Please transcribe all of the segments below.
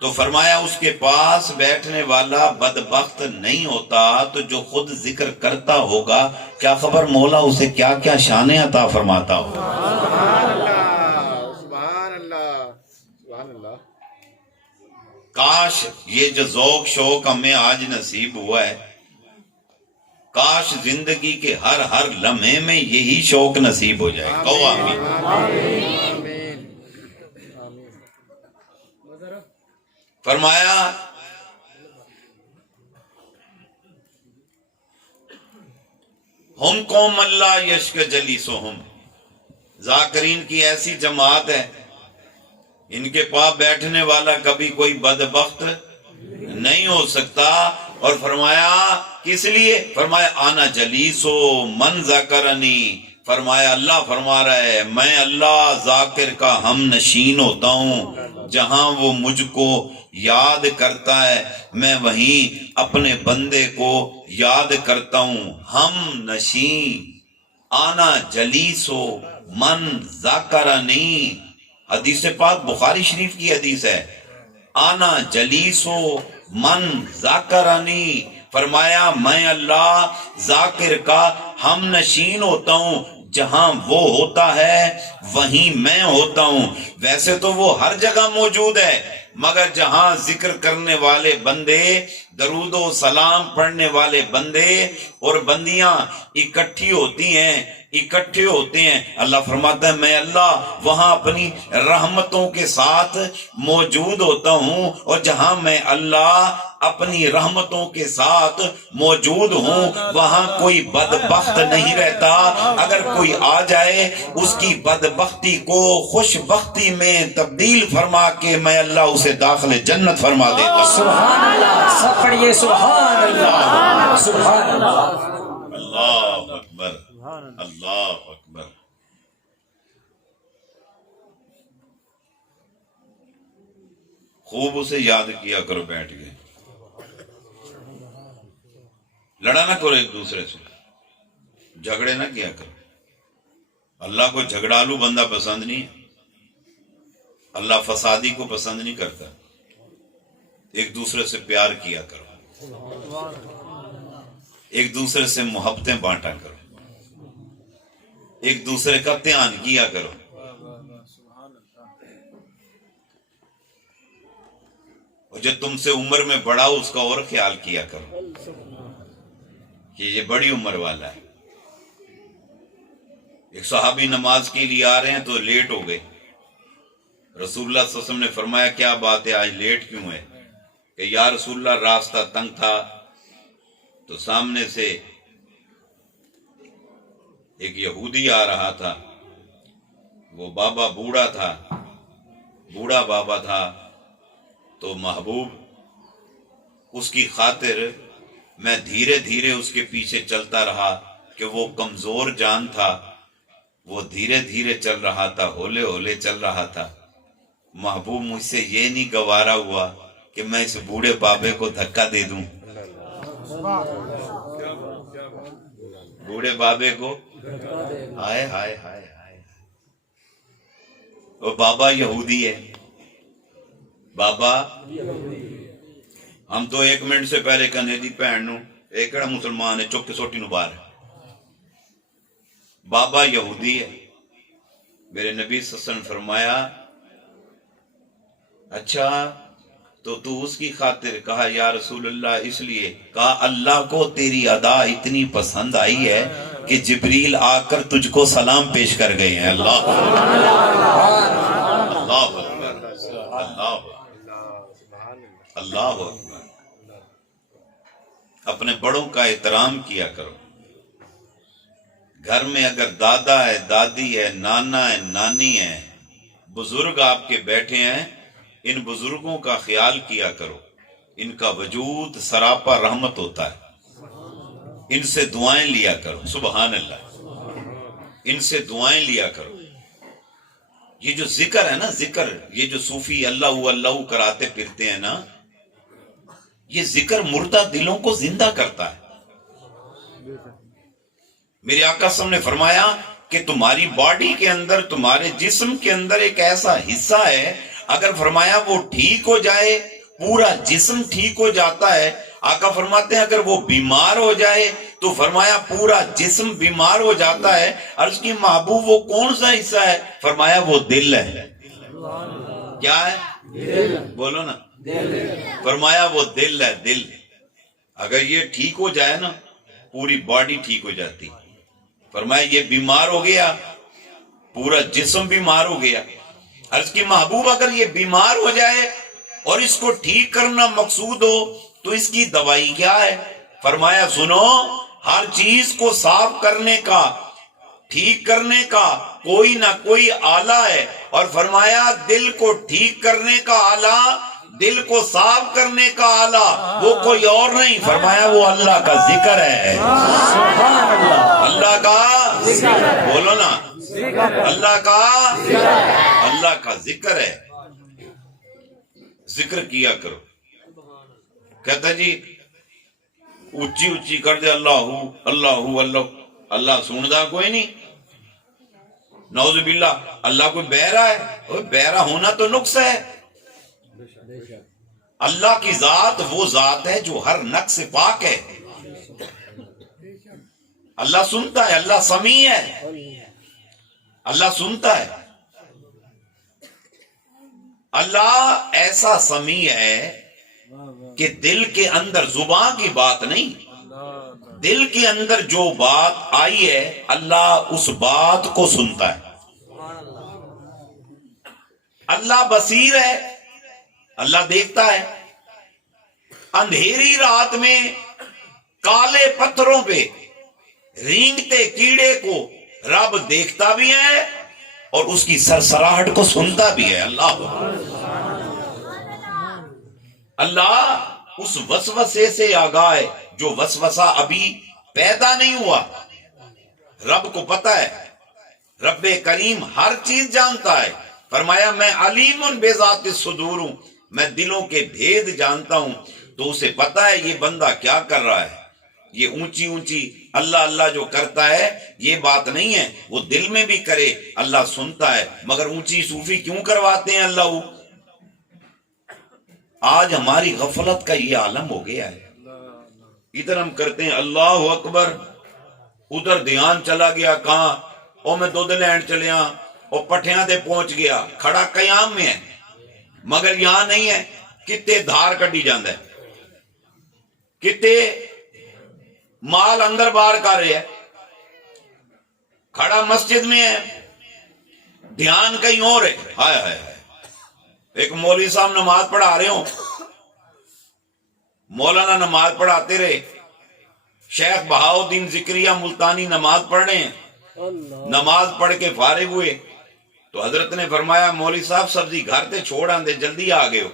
تو فرمایا اس کے پاس بیٹھنے والا بدبخت نہیں ہوتا تو جو خود ذکر کرتا ہوگا، کیا خبر مولا اسے کیا کیا شانیں عطا فرماتا ہوگا۔ سبحان اللہ سبحان اللہ۔ کاش یہ جو ذوق شوق ہمیں آج نصیب ہوا ہے، کاش زندگی کے ہر لمحے میں یہی شوق نصیب ہو جائے۔ کہو آمین۔ آمین۔ فرمایا ہم قوم اللہ یشک جلیسہم، ذاکرین کی ایسی جماعت ہے، ان کے پاس بیٹھنے والا کبھی کوئی بدبخت نہیں ہو سکتا۔ اور فرمایا کس لیے؟ فرمایا آنا جلیسو من ذکرنی، فرمایا اللہ فرما رہا ہے میں اللہ ذاکر کا ہم نشین ہوتا ہوں، جہاں وہ مجھ کو یاد کرتا ہے میں وہیں اپنے بندے کو یاد کرتا ہوں۔ ہم نشین، آنا جلیسو من ذکرنی، حدیث پاک بخاری شریف کی حدیث ہے، آنا جلیسو من ذکرنی، فرمایا میں اللہ ذاکر کا ہم نشین ہوتا ہوں، جہاں وہ ہوتا ہے وہیں میں ہوتا ہوں۔ ویسے تو وہ ہر جگہ موجود ہے، مگر جہاں ذکر کرنے والے بندے، درود و سلام پڑھنے والے بندے اور بندیاں اکٹھے ہوتے ہیں، اللہ فرماتا ہے میں اللہ وہاں اپنی رحمتوں کے ساتھ موجود ہوتا ہوں، اور جہاں میں اللہ اپنی رحمتوں کے ساتھ موجود ہوں وہاں کوئی بدبخت نہیں رہتا۔ اگر کوئی آ جائے اس کی بدبختی کو خوش بختی میں تبدیل فرما کے میں اللہ اسے داخل جنت فرما دیتا ہوں۔ سبحان اللہ، سب پڑھیے سبحان اللہ سبحان اللہ۔ اللہ اکبر اللہ اکبر۔ خوب اسے یاد کیا کرو بیٹھ گئے، لڑا نہ کرو ایک دوسرے سے، جھگڑے نہ کیا کرو۔ اللہ کو جھگڑالو بندہ پسند نہیں ہے، اللہ فسادی کو پسند نہیں کرتا۔ ایک دوسرے سے پیار کیا کرو، ایک دوسرے سے محبتیں بانٹا کرو، ایک دوسرے کا دھیان کیا کرو۔ اور جو تم سے عمر میں بڑا اس کا اور خیال کیا کرو کہ یہ بڑی عمر والا ہے۔ ایک صحابی نماز کے لیے آ رہے ہیں تو لیٹ ہو گئے، رسول اللہ صلی اللہ علیہ وسلم نے فرمایا کیا بات ہے آج لیٹ کیوں ہے؟ کہ یا رسول اللہ راستہ تنگ تھا تو سامنے سے ایک یہودی آ رہا تھا، وہ بابا بوڑھا تھا، بوڑھا بابا تھا، تو محبوب اس کی خاطر میں دھیرے دھیرے اس کے پیچھے چلتا رہا کہ وہ کمزور جان تھا، وہ دھیرے دھیرے چل رہا تھا، ہولے ہولے چل رہا تھا۔ محبوب مجھ سے یہ نہیں گوارا ہوا کہ میں اس بوڑھے بابے کو دھکا دے دوں، بوڑھے بابے کو ہائے ہائے ہائے ہائے، وہ بابا یہودی ہے، بابا ہم تو ایک منٹ سے پہلے کہنے دی بھین نو ایک کڑا مسلمان ہے چک کے سوٹی نو باہر ہے، بابا یہودی ہے۔ میرے نبی صلی اللہ علیہ وسلم فرمایا اچھا تو اس کی خاطر؟ کہا یا رسول اللہ اس لیے، کہا اللہ کو تیری ادا اتنی پسند آئی ہے کہ جبریل آ کر تجھ کو سلام پیش کر گئے ہیں۔ اللہ اللہ اللہ اکبر۔ اپنے بڑوں کا احترام کیا کرو۔ گھر میں اگر دادا ہے، دادی ہے، نانا ہے، نانی ہے، بزرگ آپ کے بیٹھے ہیں، ان بزرگوں کا خیال کیا کرو، ان کا وجود سراپا رحمت ہوتا ہے، ان سے دعائیں لیا کرو۔ سبحان اللہ، ان سے دعائیں لیا کرو۔ یہ جو ذکر ہے نا، ذکر، یہ جو صوفی اللہ اللہ کراتے پھرتے ہیں نا، یہ ذکر مردہ دلوں کو زندہ کرتا ہے۔ میرے آقا صلی اللہ علیہ وسلم نے فرمایا کہ تمہاری باڈی کے اندر، تمہارے جسم کے اندر ایک ایسا حصہ ہے، اگر فرمایا وہ ٹھیک ہو جائے پورا جسم ٹھیک ہو جاتا ہے. آقا فرماتے ہیں اگر وہ بیمار ہو جائے تو فرمایا پورا جسم بیمار ہو جاتا ہے. عرض کی محبوب وہ کون سا حصہ ہے؟ فرمایا وہ دل ہے. کیا ہے؟ بولو نا. فرمایا وہ دل ہے. دل اگر یہ ٹھیک ہو جائے نا پوری باڈی ٹھیک ہو جاتی. فرمایا یہ بیمار ہو گیا پورا جسم بیمار ہو گیا. عرض کی محبوب اگر یہ بیمار ہو جائے اور اس کو ٹھیک کرنا مقصود ہو تو اس کی دوائی کیا ہے؟ فرمایا سنو، ہر چیز کو صاف کرنے کا ٹھیک کرنے کا کوئی نہ کوئی آلہ ہے. اور فرمایا دل کو ٹھیک کرنے کا آلہ، دل کو صاف کرنے کا آلہ وہ کوئی اور نہیں. فرمایا وہ اللہ کا ذکر ہے. اللہ کا بولو نا. اللہ کا ذکر ہے. ذکر کیا کرو. کہتا جی اچھی اچھی کر دے اللہ اللہ اللہ. اللہ سندا کوئی نہیں. نعوذ باللہ اللہ کوئی بہرا ہے؟ بہرا ہونا تو نقص ہے. اللہ کی ذات وہ ذات ہے جو ہر نقص سے پاک ہے. اللہ سنتا ہے. اللہ سمیع ہے. اللہ سنتا ہے. اللہ ایسا سمیع ہے کہ دل کے اندر زبان کی بات نہیں، دل کے اندر جو بات آئی ہے اللہ اس بات کو سنتا ہے. اللہ بصیر ہے. اللہ دیکھتا ہے. اندھیری رات میں کالے پتھروں پہ رینگتے کیڑے کو رب دیکھتا بھی ہے اور اس کی سرسراہٹ کو سنتا بھی ہے. اللہ اس وسوسے سے آگاہ ہے جو وسوسہ ابھی پیدا نہیں ہوا. رب کو پتا ہے. رب کریم ہر چیز جانتا ہے. فرمایا میں علیم بذات الصدور ہوں، میں دلوں کے بھید جانتا ہوں. تو اسے پتا ہے یہ بندہ کیا کر رہا ہے. یہ اونچی اونچی اللہ اللہ جو کرتا ہے یہ بات نہیں ہے. وہ دل میں بھی کرے اللہ سنتا ہے. مگر اونچی صوفی کیوں کرواتے ہیں اللہ؟ آج ہماری غفلت کا یہ عالم ہو گیا ہے. ادھر ہم کرتے ہیں اللہ اکبر، ادھر دھیان چلا گیا کہاں؟ او میں دودھ لینڈ چلیا اور پٹھیاں دے پہنچ گیا. کھڑا قیام میں ہے مگر یہاں نہیں ہے. کتے دھار کٹی جاندہ ہے، کتے مال اندر باہر کر رہے ہیں. کھڑا مسجد میں ہے دھیان کہیں اور ہے. ہائے ہائے. ایک مولوی صاحب نماز پڑھا رہے ہوں، مولانا نماز پڑھاتے رہے. شیخ بہاؤدین ذکریہ ملتانی نماز پڑھ رہے ہیں. نماز پڑھ کے فارغ ہوئے تو حضرت نے فرمایا مولوی صاحب سبزی گھر تے چھوڑ آندے، جلدی آ گئے ہو.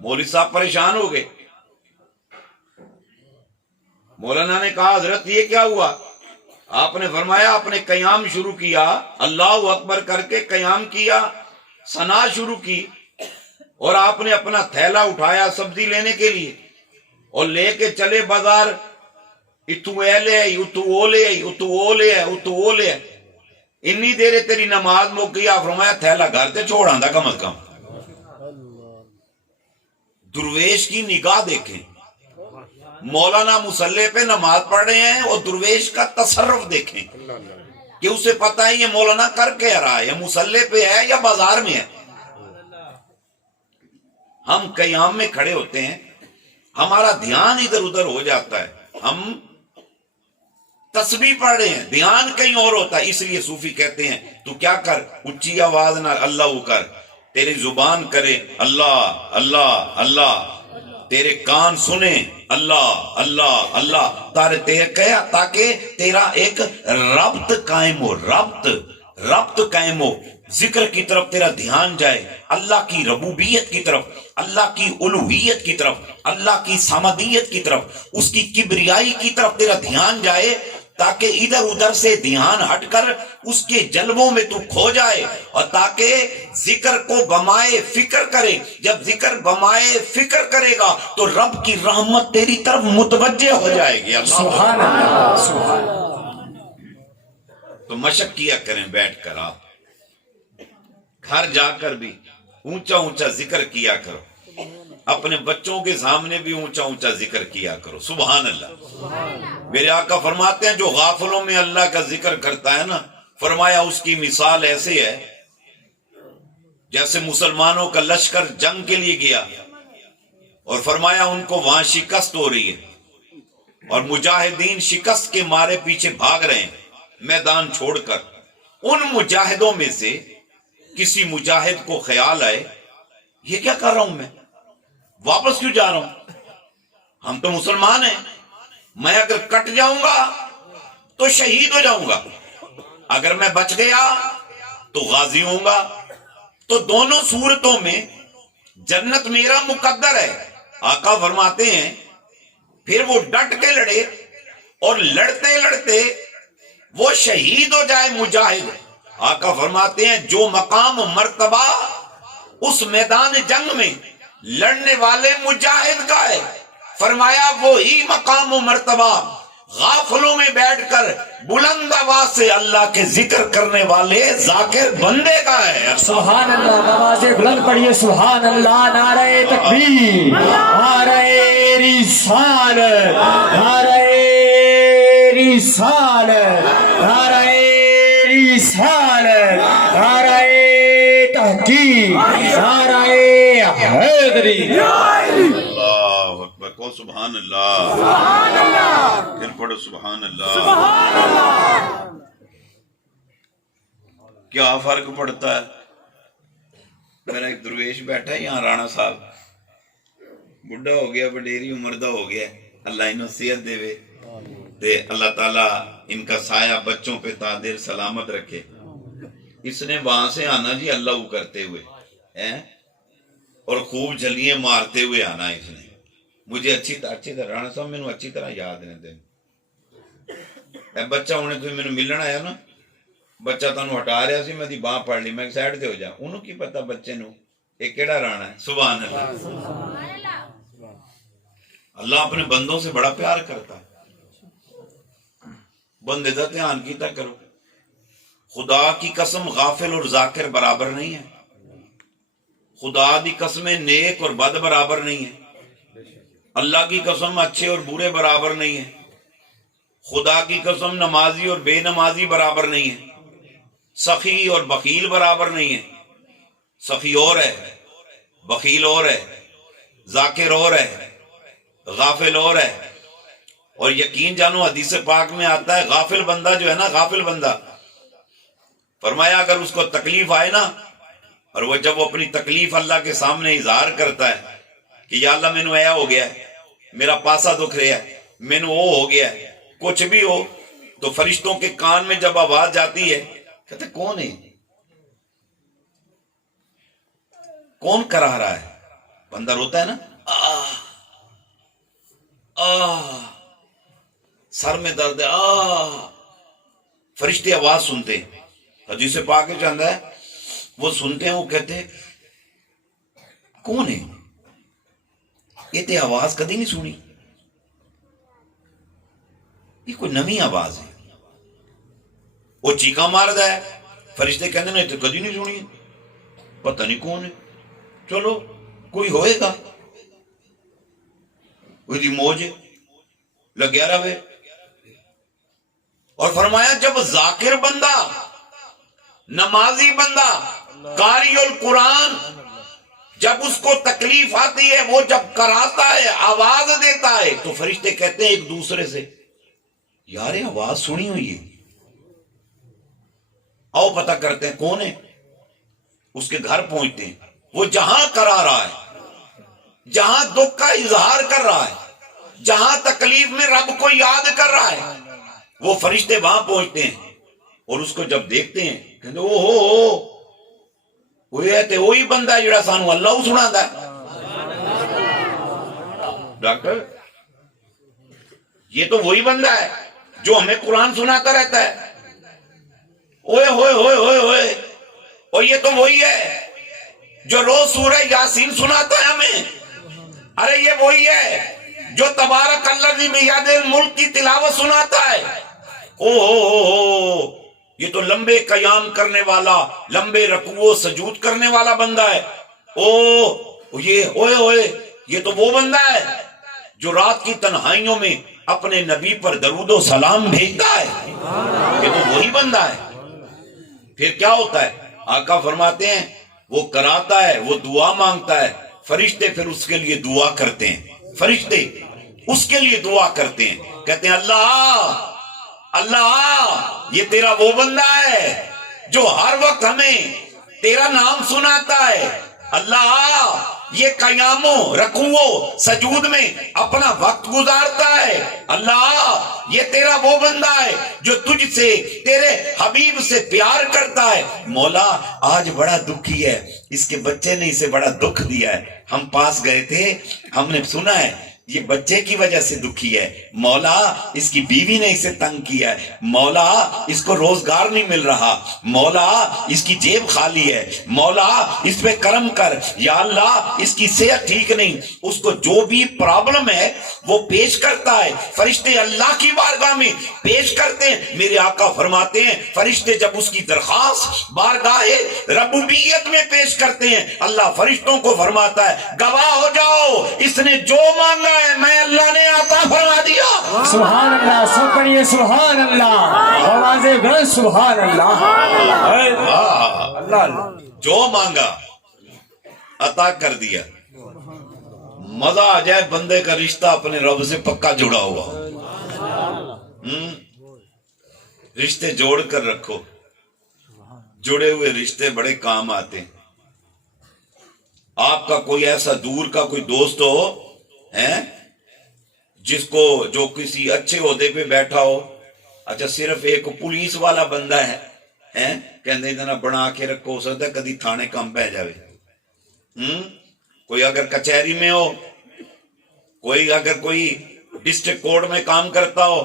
مولوی صاحب پریشان ہو گئے. مولانا نے کہا حضرت یہ کیا ہوا؟ آپ نے فرمایا آپ نے قیام شروع کیا، اللہ اکبر کر کے قیام کیا، ثنا شروع کی اور آپ نے اپنا تھیلا اٹھایا سبزی لینے کے لیے اور لے کے چلے بازار. اتو اے لے آئی، اتو او لے آئی، اتو او لے آئی، اتو او لے آئی. انی دیر تیری نماز مک گئی. آپ فرمایا تھیلا گھر تے چھوڑ آندا کم از کم. درویش کی نگاہ دیکھیں. مولانا مصلی پہ نماز پڑھ رہے ہیں اور درویش کا تصرف دیکھیں کہ اسے پتہ ہے یہ مولانا کر کے رہا ہے، یا مصلی پہ ہے یا بازار میں ہے. ہم قیام میں کھڑے ہوتے ہیں، ہمارا دھیان ادھر ادھر ہو جاتا ہے. ہم تسبیح پڑھ رہے ہیں، دھیان کہیں اور ہوتا ہے. اس لیے صوفی کہتے ہیں تو کیا کر، اچھی آواز نہ اللہ کر، تیری زبان کرے اللہ اللہ اللہ، تیرے کان سنیں اللہ اللہ اللہ، تاکہ تیرا ایک ربط قائم ہو. ربط قائم ہو. ذکر کی طرف تیرا دھیان جائے، اللہ کی ربوبیت کی طرف، اللہ کی الوہیت کی طرف، اللہ کی صمدیت کی طرف، اس کی کبریائی کی طرف تیرا دھیان جائے، تاکہ ادھر ادھر سے دھیان ہٹ کر اس کے جلووں میں تو کھو جائے، اور تاکہ ذکر کو بمائے فکر کرے. جب ذکر بمائے فکر کرے گا تو رب کی رحمت تیری طرف متوجہ ہو جائے گی. سبحان اللہ سبحان اللہ. تو مشق کیا کریں بیٹھ کر. آپ گھر جا کر بھی اونچا اونچا ذکر کیا کرو، اپنے بچوں کے سامنے بھی اونچا اونچا ذکر کیا کرو. سبحان اللہ. میرے آقا فرماتے ہیں جو غافلوں میں اللہ کا ذکر کرتا ہے نا، فرمایا اس کی مثال ایسے ہے جیسے مسلمانوں کا لشکر جنگ کے لیے گیا اور فرمایا ان کو وہاں شکست ہو رہی ہے اور مجاہدین شکست کے مارے پیچھے بھاگ رہے ہیں میدان چھوڑ کر. ان مجاہدوں میں سے کسی مجاہد کو خیال آئے یہ کیا کر رہا ہوں میں، واپس کیوں جا رہا ہوں، ہم تو مسلمان ہیں، میں اگر کٹ جاؤں گا تو شہید ہو جاؤں گا، اگر میں بچ گیا تو غازی ہوں گا. تو دونوں صورتوں میں جنت میرا مقدر ہے. آقا فرماتے ہیں پھر وہ ڈٹ کے لڑے اور لڑتے لڑتے وہ شہید ہو جائے مجاہد. آقا فرماتے ہیں جو مقام مرتبہ اس میدان جنگ میں لڑنے والے مجاہد کا ہے، فرمایا وہی مقام و مرتبہ غافلوں میں بیٹھ کر بلند آواز سے اللہ کے ذکر کرنے والے ذاکر بندے کا ہے. سبحان اللہ. نماز بلند پڑھیے سبحان اللہ. نعرہ تکبیر، نعرہ رسالت، نعرہ رسالت، نعرہ رسالت، نعرہ تحقیق، نعرہ حیدری. اللہ اکبر. کو سبحان اللہ. پھر پڑھو سبحان اللہ. کیا فرق پڑتا ہے. میرا ایک درویش بیٹھا ہے یہاں، رانا صاحب، بڑھا ہو گیا، وڈیری عمر دا ہو گیا، اللہ انہوں صحت دے تے اللہ تعالیٰ ان کا سایہ بچوں پہ تادر سلامت رکھے. اس نے وہاں سے آنا جی اللہ کرتے ہوئے اور خوب جھلیاں مارتے ہوئے آنا. اس نے مجھے اچھی طرح رانا صاحب میں اچھی طرح یاد نے دن بچہ انہیں تو میں ملن آیا نا، بچہ تانوں ہٹا رہا سی، میں دی باں پڑھ لی، میں سائڈ تے ہو جا، انہوں کی پتہ بچے نو ایک کیڑا رانا ہے. سبحان اللہ. اللہ اپنے بندوں سے بڑا پیار کرتا ہے. بندے دا دھیان کیتا کرو. خدا کی قسم غافل اور ذاکر برابر نہیں ہے. خدا دی قسمیں نیک اور بد برابر نہیں ہے. اللہ کی قسم اچھے اور برے برابر نہیں ہے. خدا کی قسم نمازی اور بے نمازی برابر نہیں ہے. سخی اور بخیل برابر نہیں ہے. سخی اور ہے، بخیل اور ہے، ذاکر اور ہے، غافل اور ہے. اور یقین جانو حدیث پاک میں آتا ہے غافل بندہ جو ہے نا، غافل بندہ فرمایا اگر اس کو تکلیف آئے نا، اور وہ جب وہ اپنی تکلیف اللہ کے سامنے اظہار کرتا ہے کہ یا اللہ میں نو اے ہو گیا ہے، میرا پاسا دکھ رہا ہے، میں نو وہ ہو گیا ہے، کچھ بھی ہو، تو فرشتوں کے کان میں جب آواز جاتی ہے کہتے کون ہے، کون کرا رہا ہے. بندہ روتا ہے نا، سر میں درد ہے، فرشتے آواز سنتے ہیں. حدیث پاک میں چاہتا ہے وہ سنتے ہیں، وہ کہتے ہیں کون ہے یہ تے آواز کدی نہیں سنی، یہ کوئی نمی آواز ہے. وہ چیکا ماردا ہے، فرشتے کہتے ہیں تو کدی نہیں سنی، پتہ نہیں کون ہے، چلو کوئی ہوئے گا، کوئی دی موج لگیا رہے. اور فرمایا جب ذاکر بندہ، نمازی بندہ، قاری القرآن، جب اس کو تکلیف آتی ہے، وہ جب کراتا ہے، آواز دیتا ہے، تو فرشتے کہتے ہیں ایک دوسرے سے یار آواز سنی ہوئی ہے، آؤ پتہ کرتے ہیں کون ہے. اس کے گھر پہنچتے ہیں، وہ جہاں کرا رہا ہے، جہاں دکھ کا اظہار کر رہا ہے، جہاں تکلیف میں رب کو یاد کر رہا ہے، وہ فرشتے وہاں پہنچتے ہیں اور اس کو جب دیکھتے ہیں کہتے او ہو وہ ہے تے وہی بندہ ہے جڑا سانو اللہ سناتا ہے. ڈاکٹر یہ تو وہی بندہ ہے جو ہمیں قرآن سناتا رہتا ہے. اوئے ہوئے ہوئے ہوئے ہوئے، اور یہ تو وہی ہے جو روز سورہ یاسین سناتا ہے ہمیں. ارے یہ وہی ہے جو تبارک الذی بیدہ الملک کی تلاوت سناتا ہے. او ہو یہ تو لمبے قیام کرنے والا، لمبے رکوع و سجود کرنے والا بندہ ہے. یہ تو وہ بندہ ہے جو رات کی تنہائیوں میں اپنے نبی پر درود و سلام بھیجتا ہے، یہ تو وہی بندہ ہے۔ پھر کیا ہوتا ہے؟ آقا فرماتے ہیں وہ کراتا ہے، وہ دعا مانگتا ہے، فرشتے پھر اس کے لیے دعا کرتے ہیں، فرشتے اس کے لیے دعا کرتے ہیں، کہتے ہیں اللہ اللہ یہ تیرا وہ بندہ ہے جو ہر وقت ہمیں تیرا نام سناتا ہے، اللہ یہ قیاموں رکوعوں سجود میں اپنا وقت گزارتا ہے، اللہ یہ تیرا وہ بندہ ہے جو تجھ سے تیرے حبیب سے پیار کرتا ہے۔ مولا آج بڑا دکھی ہے، اس کے بچے نے اسے بڑا دکھ دیا ہے، ہم پاس گئے تھے، ہم نے سنا ہے یہ بچے کی وجہ سے دکھی ہے، مولا اس کی بیوی نے اسے تنگ کیا ہے، مولا اس کو روزگار نہیں مل رہا، مولا اس کی جیب خالی ہے، مولا اس پہ کرم کر، یا اللہ اس کی صحت ٹھیک نہیں، اس کو جو بھی پرابلم ہے وہ پیش کرتا ہے، فرشتے اللہ کی بارگاہ میں پیش کرتے ہیں۔ میرے آقا فرماتے ہیں فرشتے جب اس کی درخواست بارگاہ ربوبیت میں پیش کرتے ہیں، اللہ فرشتوں کو فرماتا ہے گواہ ہو جاؤ اس نے جو مانگا ہے میں اللہ نے عطا فرما دیا۔ سبحان اللہ، سب پڑھیے سبحان اللہ، آواز بلند سبحان اللہ۔ اللہ جو مانگا عطا کر دیا۔ مزہ آ جائے بندے کا رشتہ اپنے رب سے پکا جڑا ہوا، رشتے جوڑ کر رکھو، جڑے ہوئے رشتے بڑے کام آتے ہیں۔ آپ کا کوئی ایسا دور کا کوئی دوست ہو جس کو جو کسی اچھے عہدے پہ بیٹھا ہو، اچھا صرف ایک پولیس والا بندہ ہے کہندے اتنا بنا کے رکھو، ہو سکتا ہے کدی تھانے کم پہ جاوے، کوئی اگر کچہری میں ہو، کوئی اگر کوئی ڈسٹرکٹ کورٹ میں کام کرتا ہو،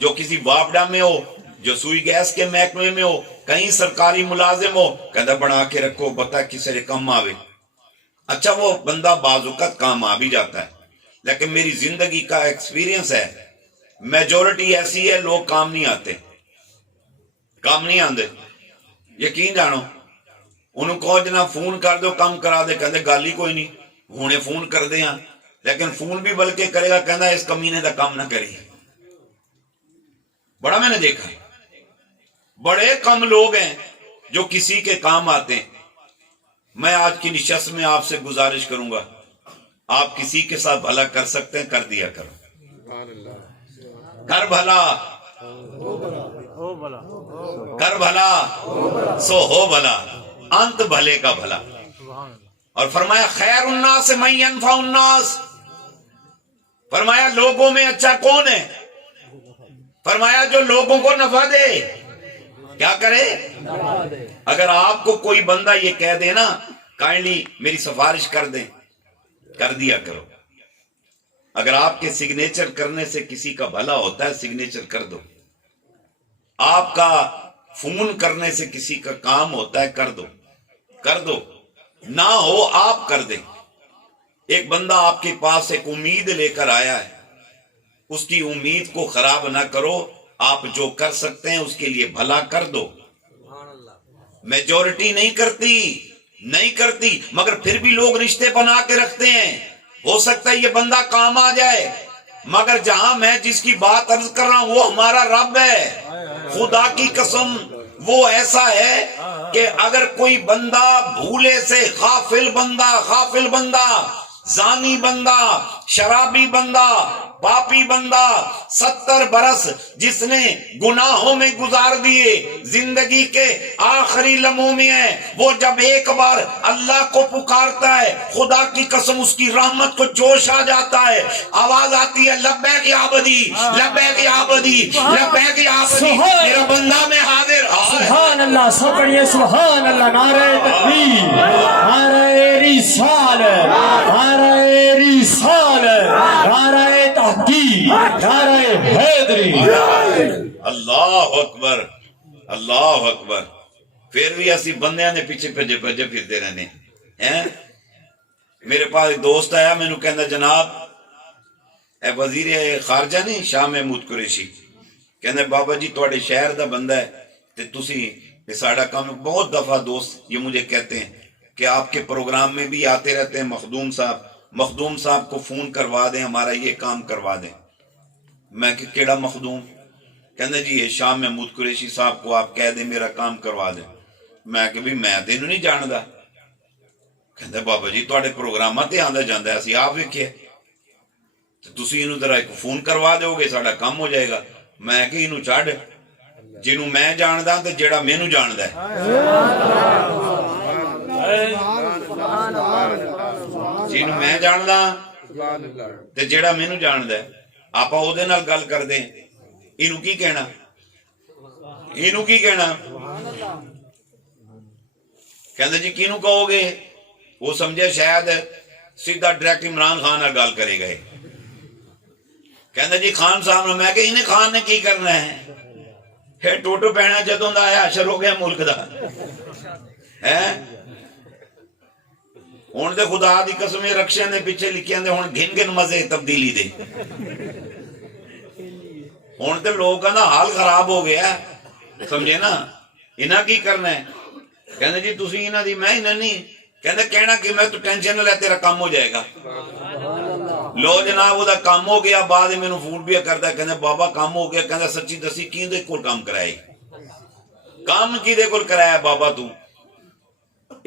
جو کسی واپڈا میں ہو، جو سوئی گیس کے محکمے میں ہو، کہیں سرکاری ملازم ہو، کہندہ بنا کے رکھو بتا کسی سے کم آوے۔ اچھا وہ بندہ بعض اوقات کام آ بھی جاتا ہے، لیکن میری زندگی کا ایکسپیرینس ہے میجورٹی ایسی ہے لوگ کام نہیں آتے، کام نہیں آندے۔ یقین جانو انہوں کو جنا فون کر دو کام کرا دے، کہندے گال ہی کوئی نہیں، ہونے فون کر دے ہاں، لیکن فون بھی بلکہ کرے گا کہندہ اس کمینے دا کام نہ کری۔ بڑا میں نے دیکھا بڑے کم لوگ ہیں جو کسی کے کام آتے ہیں۔ میں آج کی نشست میں آپ سے گزارش کروں گا آپ کسی کے ساتھ بھلا کر سکتے ہیں کر دیا کرو، کر بھلا کر بھلا سو ہو بھلا، انت بھلے کا بھلا۔ اور فرمایا خیر الناس من ينفع الناس، فرمایا لوگوں میں اچھا کون ہے؟ فرمایا جو لوگوں کو نفع دے، کیا کرے؟ اگر آپ کو کوئی بندہ یہ کہہ دے نا کائنڈلی میری سفارش کر دیں، کر دیا کرو۔ اگر آپ کے سگنیچر کرنے سے کسی کا بھلا ہوتا ہے سگنیچر کر دو، آپ کا فون کرنے سے کسی کا کام ہوتا ہے کر دو، کر دو، نہ ہو آپ کر دیں۔ ایک بندہ آپ کے پاس ایک امید لے کر آیا ہے، اس کی امید کو خراب نہ کرو، آپ جو کر سکتے ہیں اس کے لیے بھلا کر دو۔ میجورٹی نہیں کرتی مگر پھر بھی لوگ رشتے بنا کے رکھتے ہیں، ہو سکتا ہے یہ بندہ کام آ جائے، مگر جہاں میں جس کی بات عرض کر رہا ہوں وہ ہمارا رب ہے، خدا کی قسم وہ ایسا ہے کہ اگر کوئی بندہ بھولے سے غافل بندہ زانی بندہ، شرابی بندہ، پاپی بندہ 70 برس جس نے گناہوں میں گزار دیے، زندگی کے آخری لمحوں میں ہے، وہ جب ایک بار اللہ کو پکارتا ہے خدا کی قسم اس کی رحمت کو جوش آ جاتا ہے، آواز آتی ہے لبیک یا عبدی، لبیک یا عبدی، لبیک یا عبدی، میرا بندہ میں حاضر۔ سبحان اللہ، سب پڑھیے سبحان اللہ، نعرہ تکبیر، نعرہ رسالت، نعرہ رسالت، نعرہ تحقیق، نعرہ حیدری۔ اللہ اکبر، اللہ اکبر۔ پھر بھی ایسی بندیاں نے پیچھے پھجے پھرتے رہنے ہیں۔ میرے پاس ایک دوست آیا، میں نے کہنا جناب اے وزیر خارجہ نہیں شاہ محمود قریشی، کہنا بابا جی تواڈے شہر دا بندہ ہے تے تسی ساڈا کام، بہت دفعہ دوست یہ مجھے کہتے ہیں کہ آپ کے پروگرام میں بھی آتے رہتے ہیں مخدوم صاحب کو فون کروا دیں، ہمارا یہ کام کروا دیں۔ میں کہ کیڑا مخدوم؟ کہندے جی یہ شاہ محمود قریشی صاحب کو آپ کہہ دیں میرا کام کروا دیں۔ میں کہ بھی میں تینوں نہیں جاندا۔ کہندے بابا جی تواڈے پروگراماں تے آندا جاندا ہے، اسی آپ ویکھیا تے تسی اینوں ذرا ایک فون کروا دیو گے ساڈا کام ہو جائے گا۔ میں کہ اینوں چھڈ، جنوں میں جاندا تے جیڑا مینوں جاندا ہے، جنوں میں جاندا سبحان اللہ تے جیڑا مینوں جاندا ہے، آپا او دے نال گل کر دیں۔ اینوں کی کہنا، اینوں کی کہنا؟ کہندے جی کینوں کہو گے؟ وہ سمجھے شاید سیدھا ڈائریکٹ عمران خان نال گل کرے گئے۔ کہندے جی خان صاحب نے، میں کہ انہیں خان نے کی کرنا ہے؟ پھر ٹوٹو پہنا جدوں دا آیا حشر ہو گیا ملک دا ہے۔ ہن تے خدا دی قسم رکشے دے پیچھے لکھیاں دے ہن گھن گھن مزے تبدیلی دے۔ ہن تے لوگاں دا حال خراب ہو گیا، سمجھے نا؟ انہاں کی کرنا ہے؟ کہندے جی تسی انہاں دی، میں انہاں نہیں کہندے کہنا کہ میں تو ٹینشن نہ لے تیرا کام ہو جائے گا۔ لو جناب وہ دا کام ہو گیا، بعد میں نے فون بھی کردا ہے، کہندے بابا کام ہو گیا۔ کہندا سچی دسی کیندے کول کام کرائی؟ کام کیدے کول کرایا بابا تو؟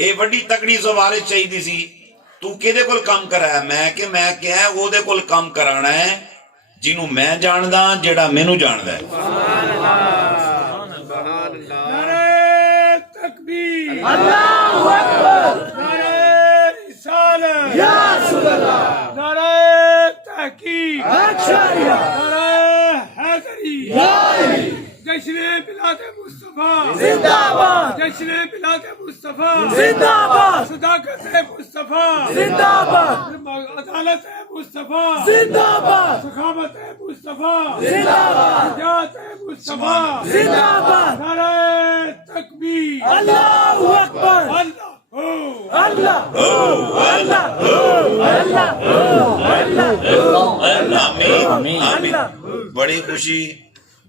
اے وڈی تکڑی سوارش چاہیے سی، تو کیدے کول کام کرایا؟ میں کہ میں کیا ہے وہ دے کول کام کرانا ہے جنوں میں جاندا، جیڑا مینوں جاندا ہے۔ سبحان اللہ نعرہ تکبیر، اللہ اکبر، نعرہ رسالت، یا رسول اللہ، نعرہ تحقیق، اشعریہ، نعرہ حیدری، علی، جشن ملاد مصطفیٰ زندہ باد، جشن ملاد مصطفیٰ زندہ باد، صداقت مصطفیٰ زندہ باد، عدالت مصطفیٰ زندہ باد، سخاوت مصطفیٰ زندہ باد، نجات مصطفیٰ، زندہ باد، نعرہ تکبیر، اللہ اکبر، اللہ ہو، اللہ اللہ اللہ آمین آمین۔ بڑی خوشی،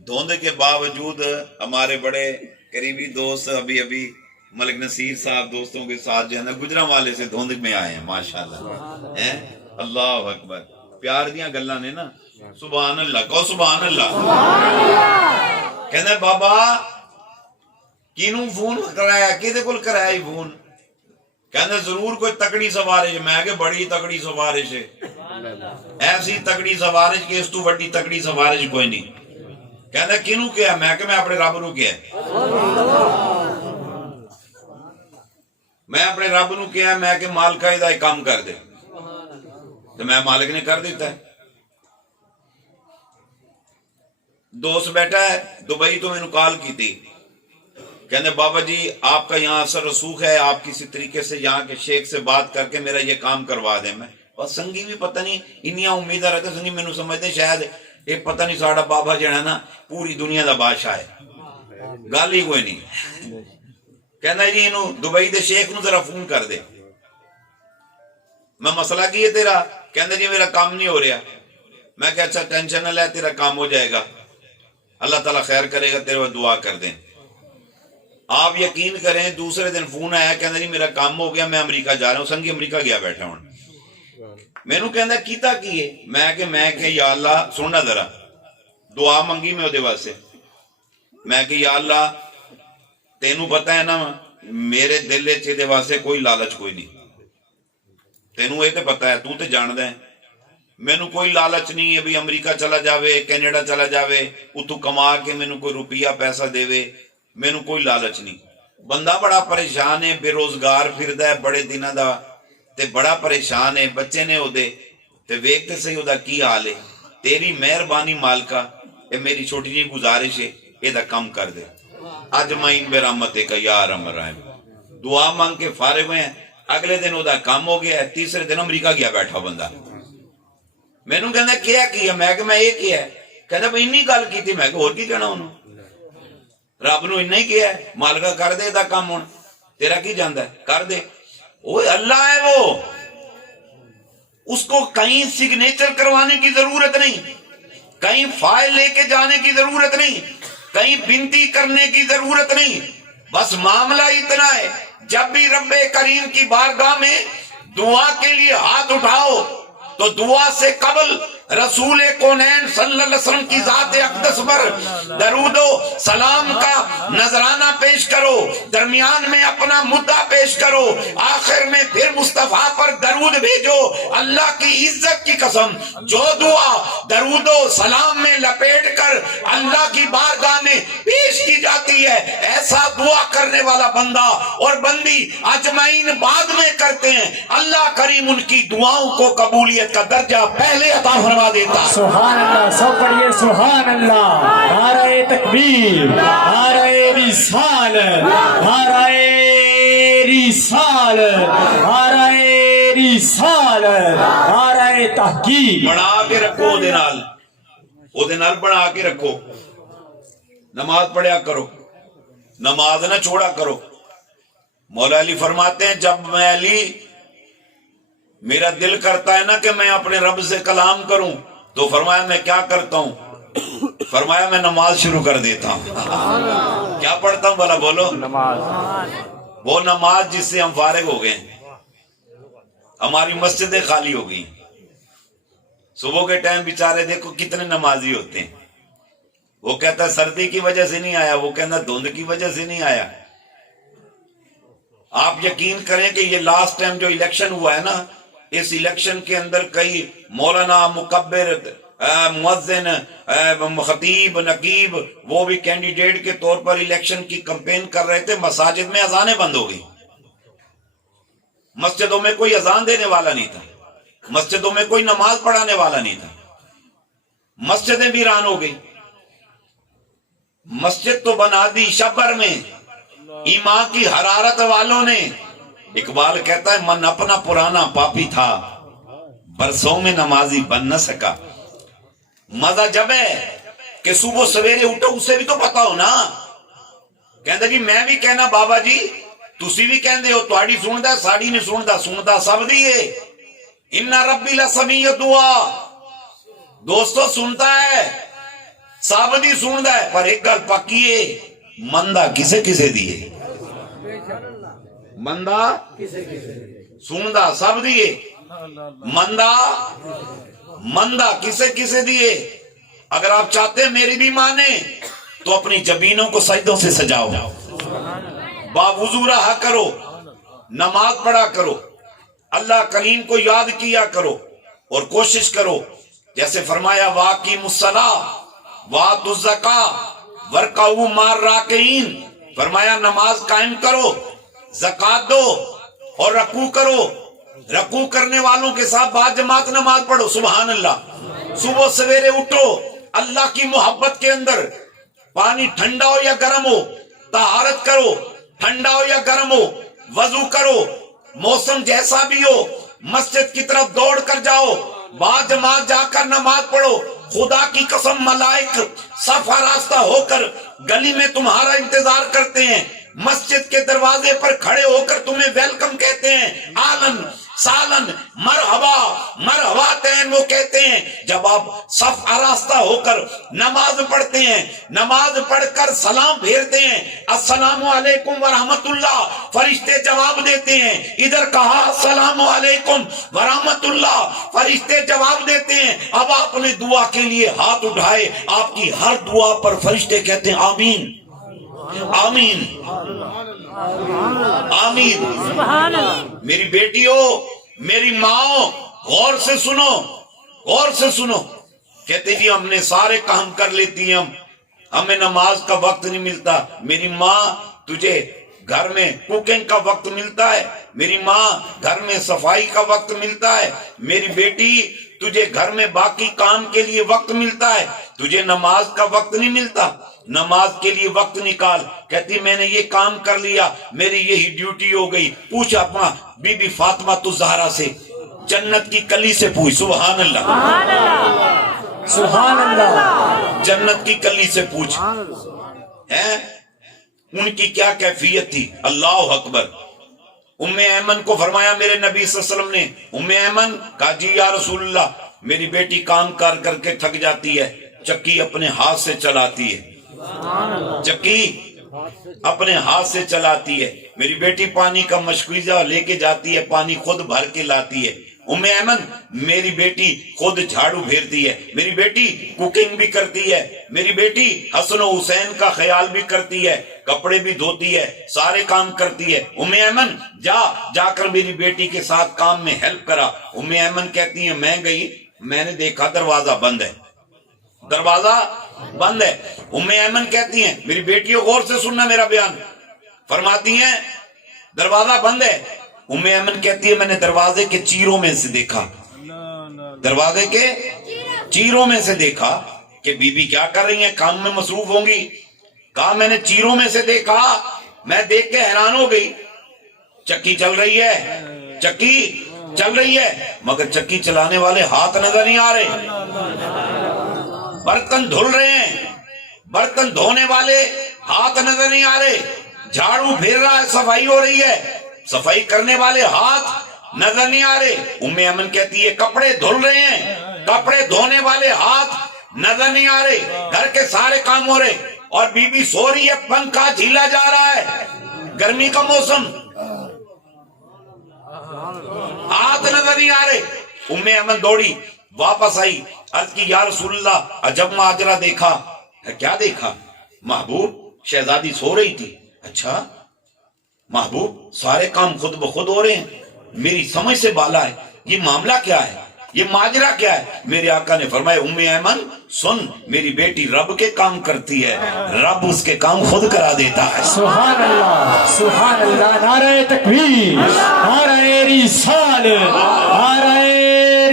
دھند کے باوجود ہمارے بڑے قریبی دوست ابھی ملک نصیر صاحب دوستوں کے ساتھ جو ہے نا گجرانوالے سے دھند میں آئے ہیں، ماشاءاللہ ہیں۔ اللہ اکبر، پیار دیاں گلاں نے نا۔ سبحان اللہ کہو، سبحان اللہ۔ کہندے بابا کینوں فون کرایا؟ کدے کول کرایا ہی فون؟ کہندے ضرور کوئی تکڑی سوارش۔ میں کہ بڑی تکڑی سوارش ہے، ایسی تکڑی سوارش کہ اس تو بڑی تکڑی سوارش کوئی نہیں۔ کہندے کینوں کیا؟ میں کہ میں اپنے رب نو کیا، میں اپنے رب نو کیا، میں کہ مالکا دا کام کر دے، تو میں مالک نے کر دیتا ہے۔ دوست بیٹھا ہے دبئی تو میں نے کال کی تھی، کہنے بابا جی آپ کا یہاں اثر رسوخ ہے، آپ کسی طریقے سے یہاں کے شیخ سے بات کر کے میرا یہ کام کروا دیں۔ میں اور سنگی بھی پتہ نہیں انیاں امیدہ رہتے، سنگی میں نے سمجھتے شاید یہ پتہ نہیں ساڑھا بابا جو ہے نا پوری دنیا دا بادشاہ ہے، گال ہی کوئی نہیں۔ کہنا جی انہوں دبئی دے شیخ نو ذرا فون کر دے۔ میں مسئلہ کی ہے تیرا؟ کہنا جی میرا کام نہیں ہو رہا۔ میں کہ اچھا ٹینشن نہ لے، تیرا کام ہو جائے گا، اللہ تعالیٰ خیر کرے گا، تیرے وہ دعا کر دیں۔ آپ یقین کریں دوسرے دن فون آیا، کہنا جی میرا کام ہو گیا، میں امریکہ جا رہا ہوں۔ سنگی امریکہ گیا بیٹھا ہوں۔ میں نو کہنا کیتا کیے؟ میں کہ یا اللہ سننا ذرا، دعا منگی میں دے واسطے۔ میں کہ یا اللہ تینوں پتہ ہے نا میرے دل چے دے واسطے کوئی لالچ کوئی نہیں، تینوں یہ تے پتہ ہے، تو تے جاندے ہیں میں نو کوئی لالچ نہیں ہے بھی امریکہ چلا جاوے، کینیڈا چلا جاوے، اتو کما کے میں نو کوئی روپیہ پیسہ دے وے، میں نو کوئی لالچ نہیں۔ بندہ بڑا پریشان ہے، بے روزگار پھردا ہے بڑے دنوں دا، تے بڑا پریشان ہے، بچے نے او دے تے ویکھتے صحیح او دا کی حال ہے۔ تیری مہربانی مالکا، اے میری چھوٹی جی گزارش ہے، اے دا کم کر دے۔ اجمعین برحمتک یا ارحم الراحمین۔ دعا مانگ کے فارغ ہوئے ہیں، اگلے دن او دا کام ہو گیا ہے، تیسرے دن امریکہ گیا بیٹھا بندہ۔ میں نو کہنا کیا میں کہ میں یہ کیا ہے؟ کہنا بھئی انی گل کی تھی۔ میں کہ اور کی کہنا انہوں؟ رب نو انہی کیا ہے، مالکا کر دے دا کام ہون، تیرا کی جاندہ ہے، کر دے۔ وہ اللہ ہے، وہ اس کو کہیں سگنیچر کروانے کی ضرورت نہیں، کہیں فائل لے کے جانے کی ضرورت نہیں، کہیں بنتی کرنے کی ضرورت نہیں۔ بس معاملہ اتنا ہے، جب بھی رب کریم کی بارگاہ میں دعا کے لیے ہاتھ اٹھاؤ تو دعا سے قبل رسول کونین صلی اللہ علیہ وسلم کی ذات اقدس پر درود و سلام کا نذرانہ پیش کرو، درمیان میں اپنا مدعا پیش کرو، آخر میں پھر مصطفیٰ پر درود بھیجو۔ اللہ کی عزت کی قسم، جو دعا درود و سلام میں لپیٹ کر اللہ کی بارگاہ میں پیش کی جاتی ہے، ایسا دعا کرنے والا بندہ اور بندی اجمعین بعد میں کرتے ہیں، اللہ کریم ان کی دعاؤں کو قبولیت کا درجہ پہلے عطا فرما دیتا ہے۔ سبحان اللہ، سب پڑھیے سبحان اللہ۔ نعرہ تکبیر، نعرہ رسالت، نعرہ رسالت، نعرہ رسالت، نعرہ تحقیق۔ بڑھا کے رکھو او دے نال بڑھا کے رکھو، نماز پڑھیا کرو، نماز نہ چھوڑا کرو۔ مولا علی فرماتے ہیں جب میں علی میرا دل کرتا ہے نا کہ میں اپنے رب سے کلام کروں تو فرمایا میں کیا کرتا ہوں؟ فرمایا میں نماز شروع کر دیتا ہوں۔ کیا پڑھتا ہوں بھلا بولو؟ وہ نماز جس سے ہم فارغ ہو گئے، ہماری مسجدیں خالی ہو گئی۔ صبح کے ٹائم بیچارے دیکھو کتنے نمازی ہوتے ہیں، وہ کہتا ہے سردی کی وجہ سے نہیں آیا، وہ کہتا دھند کی وجہ سے نہیں آیا۔ آپ یقین کریں کہ یہ لاسٹ ٹائم جو الیکشن ہوا ہے نا، اس الیکشن کے اندر کئی مولانا، مکبر، مؤذن، خطیب، نقیب، وہ بھی کینڈیڈیٹ کے طور پر الیکشن کی کمپین کر رہے تھے، مساجد میں اذانیں بند ہو گئی، مسجدوں میں کوئی اذان دینے والا نہیں تھا، مسجدوں میں کوئی نماز پڑھانے والا نہیں تھا، مسجدیں ویران ہو گئی۔ مسجد تو بنا دی شبر میں، ایمان کی حرارت والوں نے۔ اقبال کہتا ہے من اپنا پرانا پاپی تھا، برسوں میں نمازی بن نہ سکا۔ مزہ جب ہے کہ صبح سویرے اٹھو، اسے بھی تو پتا ہو نا، کہندا جی میں بھی کہنا بابا جی تسی بھی کہندے ہو، تہاڈی سندا ساڈی نہیں سندا، سندا سب دی ہے۔ ان ربی لسمیع دعا، دوستو سنتا ہے، سب دی سندا ہے، پر ایک گل پکی ہے، مندہ کسے کسے دیئے، مندہ سندا سب دیئے، مندہ کسے کسے دیئے۔ اگر آپ چاہتے ہیں میری بھی مانے تو اپنی جبینوں کو سجدوں سے سجاؤ، باوضو رہا کرو، نماز پڑھا کرو، اللہ کریم کو یاد کیا کرو، اور کوشش کرو جیسے فرمایا واقیم الصلاۃ وآتوا الزکاۃ وارکعوا مع الراکعین، فرمایا نماز قائم کرو، زکات دو اور رکوع کرو، رکوع کرنے والوں کے ساتھ با جماعت نماز پڑھو۔ سبحان اللہ۔ صبح سویرے اٹھو، اللہ کی محبت کے اندر، پانی ٹھنڈا ہو یا گرم ہو طہارت کرو، ٹھنڈا ہو یا گرم ہو وضو کرو، موسم جیسا بھی ہو مسجد کی طرف دوڑ کر جاؤ، با جماعت جا کر نماز پڑھو۔ خدا کی قسم ملائک صف آراستہ ہو کر گلی میں تمہارا انتظار کرتے ہیں، مسجد کے دروازے پر کھڑے ہو کر تمہیں ویلکم کہتے ہیں، آلن سالن مرحبا مرحبا تین وہ کہتے ہیں۔ جب آپ صف آراستہ ہو کر نماز پڑھتے ہیں، نماز پڑھ کر سلام پھیرتے ہیں، السلام علیکم ورحمت اللہ، فرشتے جواب دیتے ہیں، ادھر کہا السلام علیکم ورحمت اللہ، فرشتے جواب دیتے ہیں۔ اب آپ نے دعا کے لیے ہاتھ اٹھائے، آپ کی ہر دعا پر فرشتے کہتے ہیں آمین آمین آمین۔ میری بیٹیوں، میری ماں، غور سے سنو، غور سے سنو۔ کہتے جی ہم نے سارے کام کر لیتی ہیں، ہمیں نماز کا وقت نہیں ملتا۔ میری ماں تجھے گھر میں کوکنگ کا وقت ملتا ہے، میری ماں گھر میں صفائی کا وقت ملتا ہے، میری بیٹی تجھے گھر میں باقی کام کے لیے وقت ملتا ہے، تجھے نماز کا وقت نہیں ملتا، نماز کے لیے وقت نکال۔ کہتی میں نے یہ کام کر لیا، میری یہی ڈیوٹی ہو گئی۔ پوچھ اپنا بی بی فاطمہ الزہرا سے، جنت کی کلی سے پوچھ، سبحان اللہ سبحان اللہ، جنت کی کلی سے پوچھ ہے ان کی کیا کیفیت تھی۔ اللہ اکبر۔ ام ایمن کو فرمایا میرے نبی صلی اللہ علیہ وسلم نے، ام ایمن کہا جی یا رسول اللہ میری بیٹی کام کر کے تھک جاتی ہے، چکی اپنے ہاتھ سے چلاتی ہے، چکی اپنے ہاتھ سے چلاتی ہے. میری بیٹی پانی کا مشکویزہ لے کے جاتی ہے, پانی خود بھر کے لاتی ہے. ام ایمن میری بیٹی خود جھاڑو پھیرتی ہے, میری بیٹی کوکنگ بھی کرتی ہے, میری بیٹی حسن و حسین کا خیال بھی کرتی ہے, کپڑے بھی دھوتی ہے, سارے کام کرتی ہے. ام ایمن جا کر میری بیٹی کے ساتھ کام میں ہیلپ کرا. ام ایمن کہتی ہے میں گئی, میں نے دیکھا دروازہ بند ہے, دروازہ بند ہے. ام ایمن کہتی ہیں, میری بیٹیوں غور سے سننا میرا بیان, فرماتی ہیں دروازہ بند ہے. ام ایمن کہتی ہے میں نے دروازے کے چیروں میں سے دیکھا, دروازے کے چیروں میں سے دیکھا کہ بی بی کیا کر رہی ہیں, کام میں مصروف ہوں گی. کہا میں نے چیروں میں سے دیکھا, میں دیکھ کے حیران ہو گئی. چکی چل رہی ہے, چکی چل رہی ہے, مگر چکی چلانے والے ہاتھ نظر نہیں آ رہے. برتن دھل رہے ہیں, برتن دھونے والے ہاتھ نظر نہیں آ رہے. جھاڑو پھیر رہا ہے, صفائی ہو رہی ہے, صفائی کرنے والے ہاتھ نظر نہیں آ رہے. ام ایمن کہتی ہے کپڑے دھل رہے ہیں, کپڑے دھونے والے ہاتھ نظر نہیں آ رہے. گھر کے سارے کام ہو رہے اور بی بی سو رہی ہے, پنکھا جھیلا جا رہا ہے, گرمی کا موسم, ہاتھ نظر نہیں آ رہے. ام ایمن دوڑی واپس آئی, عرض کی یا رسول اللہ عجب ماجرا دیکھا. کیا دیکھا؟ محبوب شہزادی سو رہی تھی. اچھا محبوب سارے کام خود بخود ہو رہے ہیں, میری سمجھ سے بالا ہے, یہ معاملہ کیا ہے, یہ ماجرا کیا ہے؟ میرے آقا نے فرمایا ام ایمن سن, میری بیٹی رب کے کام کرتی ہے, رب اس کے کام خود کرا دیتا ہے. سبحان اللہ, سبحان اللہ. نعرہ تکبیر, نعرہ رسالت, نعرہ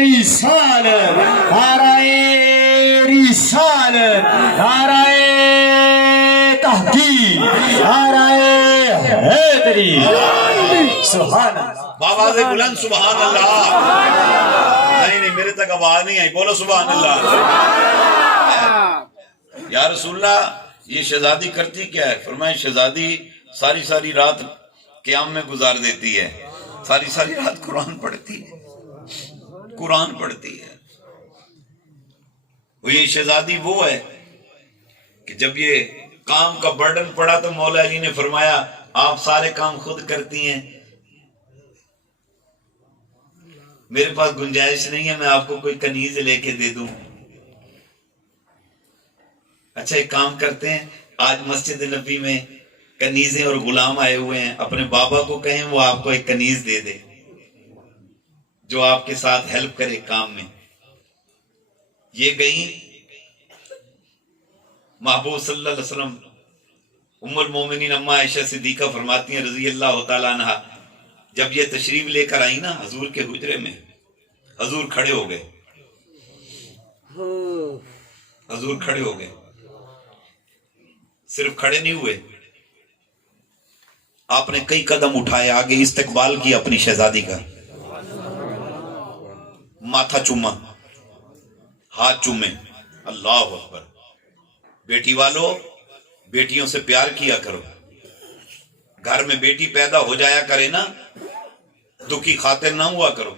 رسالت, نعرہ رسالت, نعرہ تحقیق, نعرہ حیدری. سبحان اللہ. بابا سے بلند سبحان اللہ. نہیں میرے تک آواز نہیں آئی, بولو سبحان اللہ. یا رسول اللہ یہ شہزادی کرتی کیا ہے؟ فرمائے شہزادی ساری رات قیام میں گزار دیتی ہے, ساری رات قرآن پڑھتی ہے, قرآن پڑھتی ہے. وہ یہ شہزادی وہ ہے کہ جب یہ کام کا برڈن پڑا تو مولا علی نے فرمایا آپ سارے کام خود کرتی ہیں, میرے پاس گنجائش نہیں ہے میں آپ کو کوئی کنیز لے کے دے دوں. اچھا ایک کام کرتے ہیں, آج مسجد نبی میں کنیزیں اور غلام آئے ہوئے ہیں, اپنے بابا کو کہیں وہ آپ کو ایک کنیز دے دے جو آپ کے ساتھ ہیلپ کرے کام میں. یہ گئیں, محبوب صلی اللہ علیہ وسلم, ام المومنین اما عائشہ صدیقہ فرماتی ہیں رضی اللہ تعالیٰ عنہ, جب یہ تشریف لے کر آئی نا حضور کے حجرے میں, حضور کھڑے ہو گئے, حضور کھڑے ہو گئے. صرف کھڑے نہیں ہوئے, آپ نے کئی قدم اٹھائے آگے, استقبال کیا اپنی شہزادی کا, ماتھا چوما, ہاتھ چومے. اللہ اکبر. بیٹی والو بیٹیوں سے پیار کیا کرو, گھر میں بیٹی پیدا ہو جایا کرے نا, دکھی خاطر نہ ہوا کرو.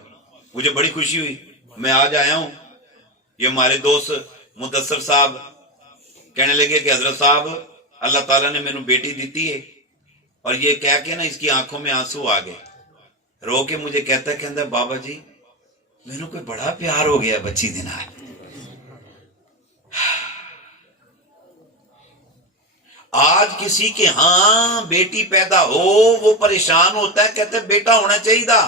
مجھے بڑی خوشی ہوئی, میں آج آیا ہوں, یہ ہمارے دوست مدثر صاحب کہنے لگے کہ حضرت صاحب اللہ تعالیٰ نے میرے بیٹی دیتی ہے, اور یہ کہہ کے نا اس کی آنکھوں میں آنسو آ گئے, رو کے مجھے کہتا ہے کہ اندر بابا جی میرے کوئی بڑا پیار ہو گیا بچی دینا ہے. آج کسی کے ہاں بیٹی پیدا ہو وہ پریشان ہوتا ہے, کہتے ہیں بیٹا ہونا چاہیے تھا,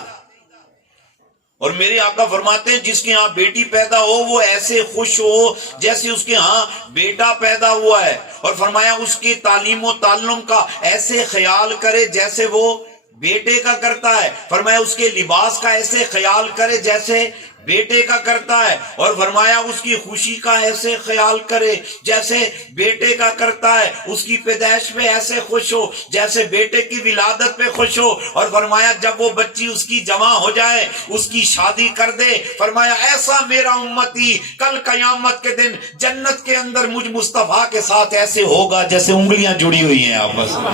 اور میرے آقا فرماتے ہیں جس کے ہاں بیٹی پیدا ہو وہ ایسے خوش ہو جیسے اس کے ہاں بیٹا پیدا ہوا ہے, اور فرمایا اس کی تعلیم و تعلم کا ایسے خیال کرے جیسے وہ بیٹے کا کرتا ہے, فرمایا اس کے لباس کا ایسے خیال کرے جیسے بیٹے کا کرتا ہے, اور فرمایا اس کی خوشی کا ایسے خیال کرے جیسے بیٹے کا کرتا ہے, اس کی پیدائش پہ ایسے خوش ہو جیسے بیٹے کی ولادت پہ خوش ہو, اور فرمایا جب وہ بچی اس کی جمع ہو جائے اس کی شادی کر دے, فرمایا ایسا میرا امتی کل قیامت کے دن جنت کے اندر مجھ مصطفیٰ کے ساتھ ایسے ہوگا جیسے انگلیاں جڑی ہوئی ہیں آپس میں.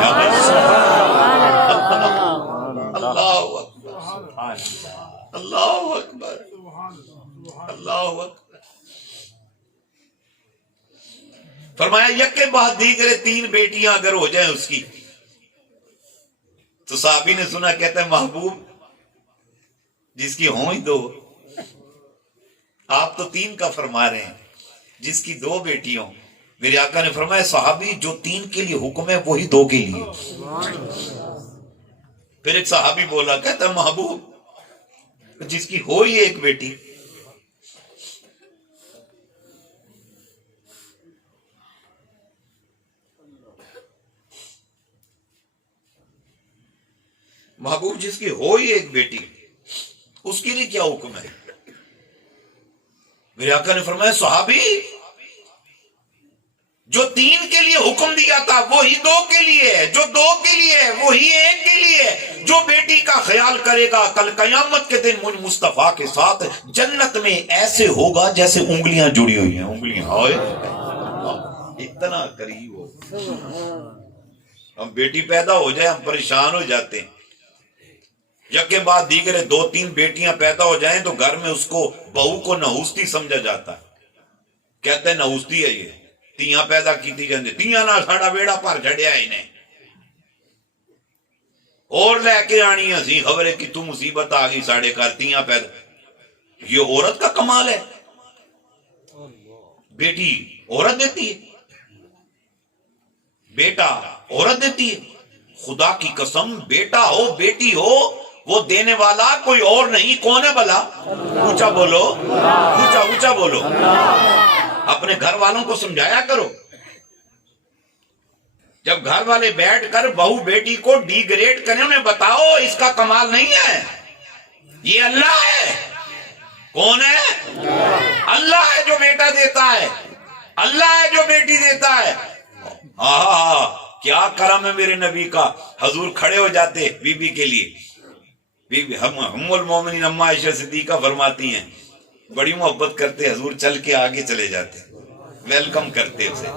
اللہ اکبر, اللہ اکبر, اللہ اکبر. فرمایا یک کے بعد دیگرے 3 بیٹیاں اگر ہو جائیں اس کی، تو صحابی نے سنا، کہتا ہے محبوب جس کی ہوں ہی 2، آپ تو 3 کا فرما رہے ہیں، جس کی 2 بیٹی ہوں۔ میرے آقا نے فرمایا صحابی جو 3 کے لیے حکم ہے وہی 2 کے لیے۔ پھر ایک صحابی بولا، کہتا ہے محبوب جس کی ہو ہی 1 بیٹی۔ محبوب جس کی ہو ہی 1 بیٹی، اس کے لیے کیا حکم ہے؟ میرے آقا نے فرمایا صحابی جو 3 کے لیے حکم دیا تھا وہی 2 کے لیے ہے، جو 2 کے لیے ہے وہی 1 کے لیے ہے۔ جو بیٹی کا خیال کرے گا کل قیامت کے دن مجھ مصطفیٰ کے ساتھ جنت میں ایسے ہوگا جیسے انگلیاں جڑی ہوئی ہیں، انگلیاں اتنا قریب ہو۔ ہم بیٹی پیدا ہو جائے ہم پریشان ہو جاتے ہیں، یکے بعد دیگرے 2-3 بیٹیاں پیدا ہو جائیں تو گھر میں اس کو بہو کو نحوستی سمجھا جاتا ہے، کہتے ہیں نحوستی ہے، یہ تیاں پیدا کیتی جاندے، تیاں نہ ساڑا بیڑا پر جھڑیا انہیں اور لے کے آنی ہے سی خبریں کہ تو مصیبت آ گئی ساڑے گھر، تیاں پیدا۔ یہ عورت کا کمال ہے، بیٹی عورت دیتی ہے، بیٹا عورت دیتی ہے۔ خدا کی قسم بیٹا ہو بیٹی ہو وہ دینے والا کوئی اور نہیں، کون ہے بھلا؟ اونچا بولو، اونچا بولو۔ اپنے گھر والوں کو سمجھایا کرو، جب گھر والے بیٹھ کر بہو بیٹی کو ڈی گریڈ کریں انہیں بتاؤ اس کا کمال نہیں ہے، یہ اللہ ہے۔ کون ہے؟ اللہ ہے جو بیٹا دیتا ہے، اللہ ہے جو بیٹی دیتا ہے۔ کیا کرم ہے میرے نبی کا، حضور کھڑے ہو جاتے بی بی کے لیے۔ بی بی ام المومنین اما عائشہ صدیقہ فرماتی ہیں بڑی محبت کرتے، حضور چل کے آگے چلے جاتے، ویلکم کرتے اسے،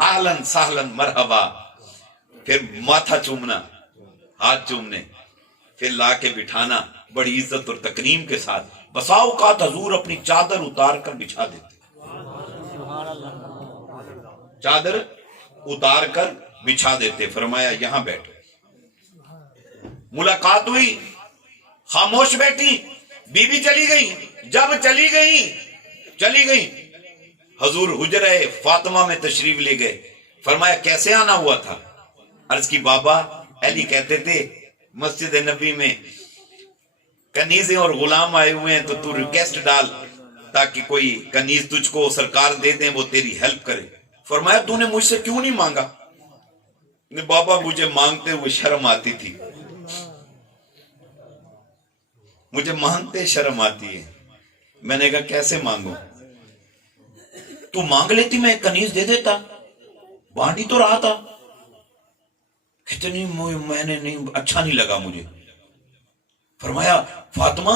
اہلن سہلن مرحبا، پھر ماتھا چومنا، ہاتھ چومنے، پھر لا کے بٹھانا بڑی عزت اور تکریم کے ساتھ۔ بسا اوقات حضور اپنی چادر اتار کر بچھا دیتے، چادر اتار کر بچھا دیتے، فرمایا یہاں بیٹھو۔ ملاقات ہوئی، خاموش بیٹھی، بی بی چلی گئی۔ جب چلی گئی حضور حجرہ فاطمہ میں تشریف لے گئے، فرمایا کیسے آنا ہوا تھا؟ عرض کی بابا علی کہتے تھے مسجد نبی میں کنیزیں اور غلام آئے ہوئے ہیں تو ریکویسٹ ڈال تاکہ کوئی کنیز تجھ کو سرکار دے دیں، وہ تیری ہیلپ کرے۔ فرمایا تو نے مجھ سے کیوں نہیں مانگا؟ بابا مجھے مانگتے ہوئے شرم آتی تھی، مجھے مانگتے شرم آتی ہے۔ میں نے کہا کیسے مانگوں؟ تو مانگ لیتی میں کنیز دے دیتا، بانٹی تو رہا تھا۔ کتنی میں نے نہیں، اچھا نہیں لگا مجھے۔ فرمایا فاطمہ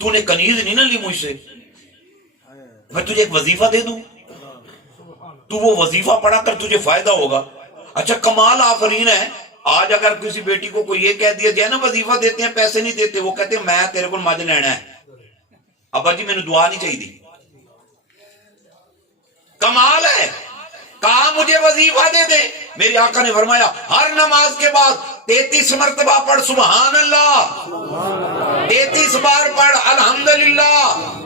تو نے کنیز نہیں نہ لی مجھ سے، میں تجھے ایک وظیفہ دے دوں، تو وہ وظیفہ پڑھا کر تجھے فائدہ ہوگا۔ اچھا کمال آفرین ہے، آج اگر کسی بیٹی کو کوئی یہ کہہ دیا جائے نا وظیفہ دیتے ہیں پیسے نہیں دیتے، وہ کہتے ہیں میں تیرے کو مجھ لینا ہے، ابا جی میں نے دعا نہیں چاہیے دی۔ کمال ہے، کہا مجھے وظیفہ دے دے۔ میرے آقا نے فرمایا ہر نماز کے بعد 33 مرتبہ پڑھ سبحان اللہ، 33 بار پڑھ الحمدللہ،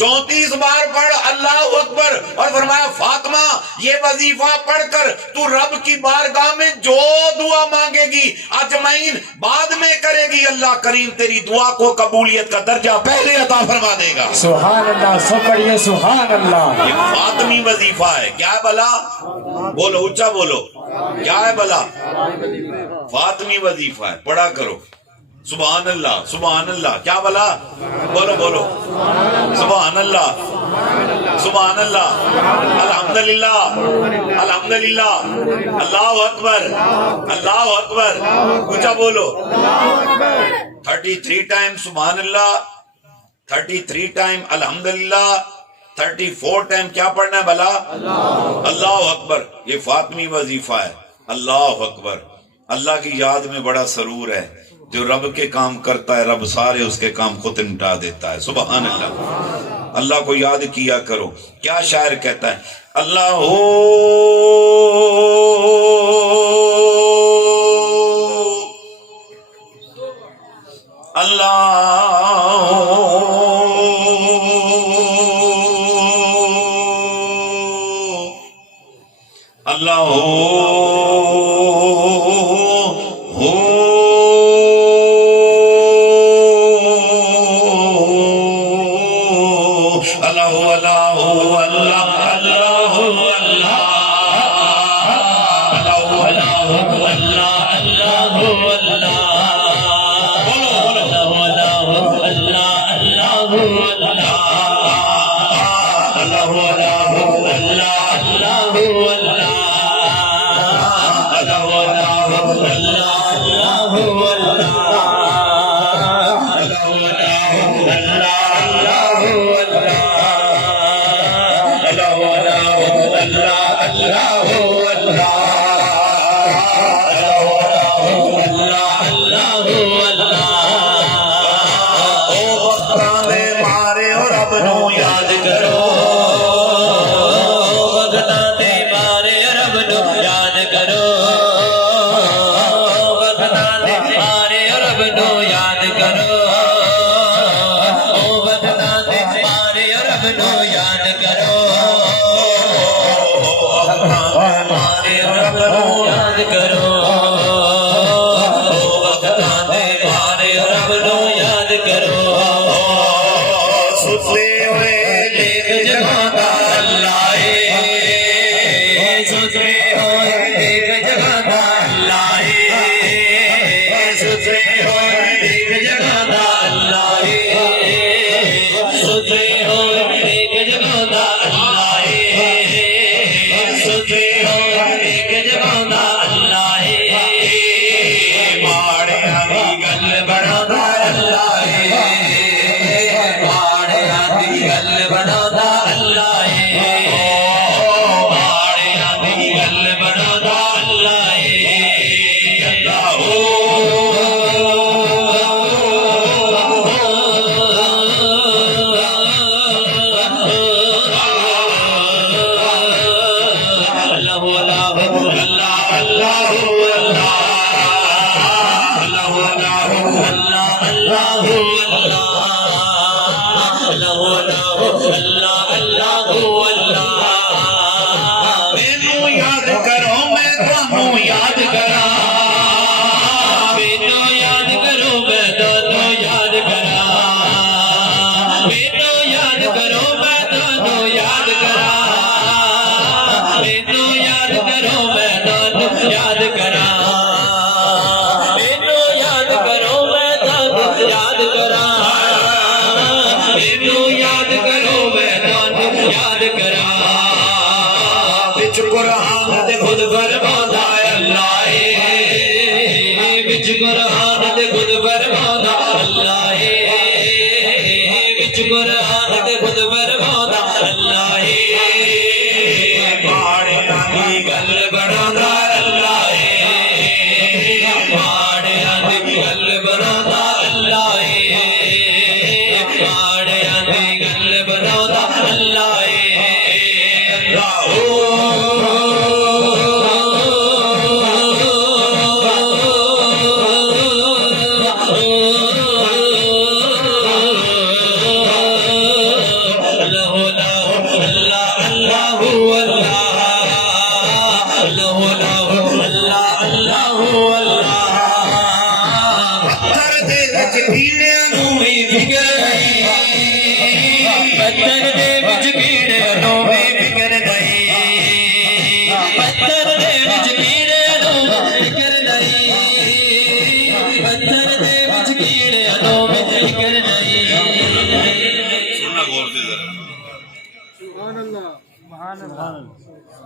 34 بار پڑھ اللہ اکبر، اور فرمایا فاطمہ یہ وظیفہ پڑھ کر تو رب کی بارگاہ میں جو دعا مانگے گی اجمعین بعد میں کرے گی، اللہ کریم تیری دعا کو قبولیت کا درجہ پہلے عطا فرما دے گا۔ سبحان اللہ، سب پڑھیے سبحان اللہ۔ یہ فاطمی وظیفہ ہے، کیا ہے بلا؟ بولو اونچا بولو، کیا ہے بلا؟ فاطمی وظیفہ ہے، پڑھا کرو سبحان اللہ سبحان اللہ، کیا بلا؟ بولو بولو سبحان اللہ سبحان اللہ، الحمدللہ الحمدللہ، اللہ اکبر اللہ اکبر، اونچا بولو 33 ٹائم سبحان اللہ، 33 ٹائم الحمدللہ، 34 ٹائم کیا پڑھنا ہے بلا؟ اللہ اکبر۔ یہ فاطمی وظیفہ ہے، اللہ اکبر۔ اللہ کی یاد میں بڑا سرور ہے، جو رب کے کام کرتا ہے رب سارے اس کے کام خود نمٹا دیتا ہے، سبحان اللہ۔ اللہ کو یاد کیا کرو. کیا شاعر کہتا ہے؟ اللہ ہو اللہ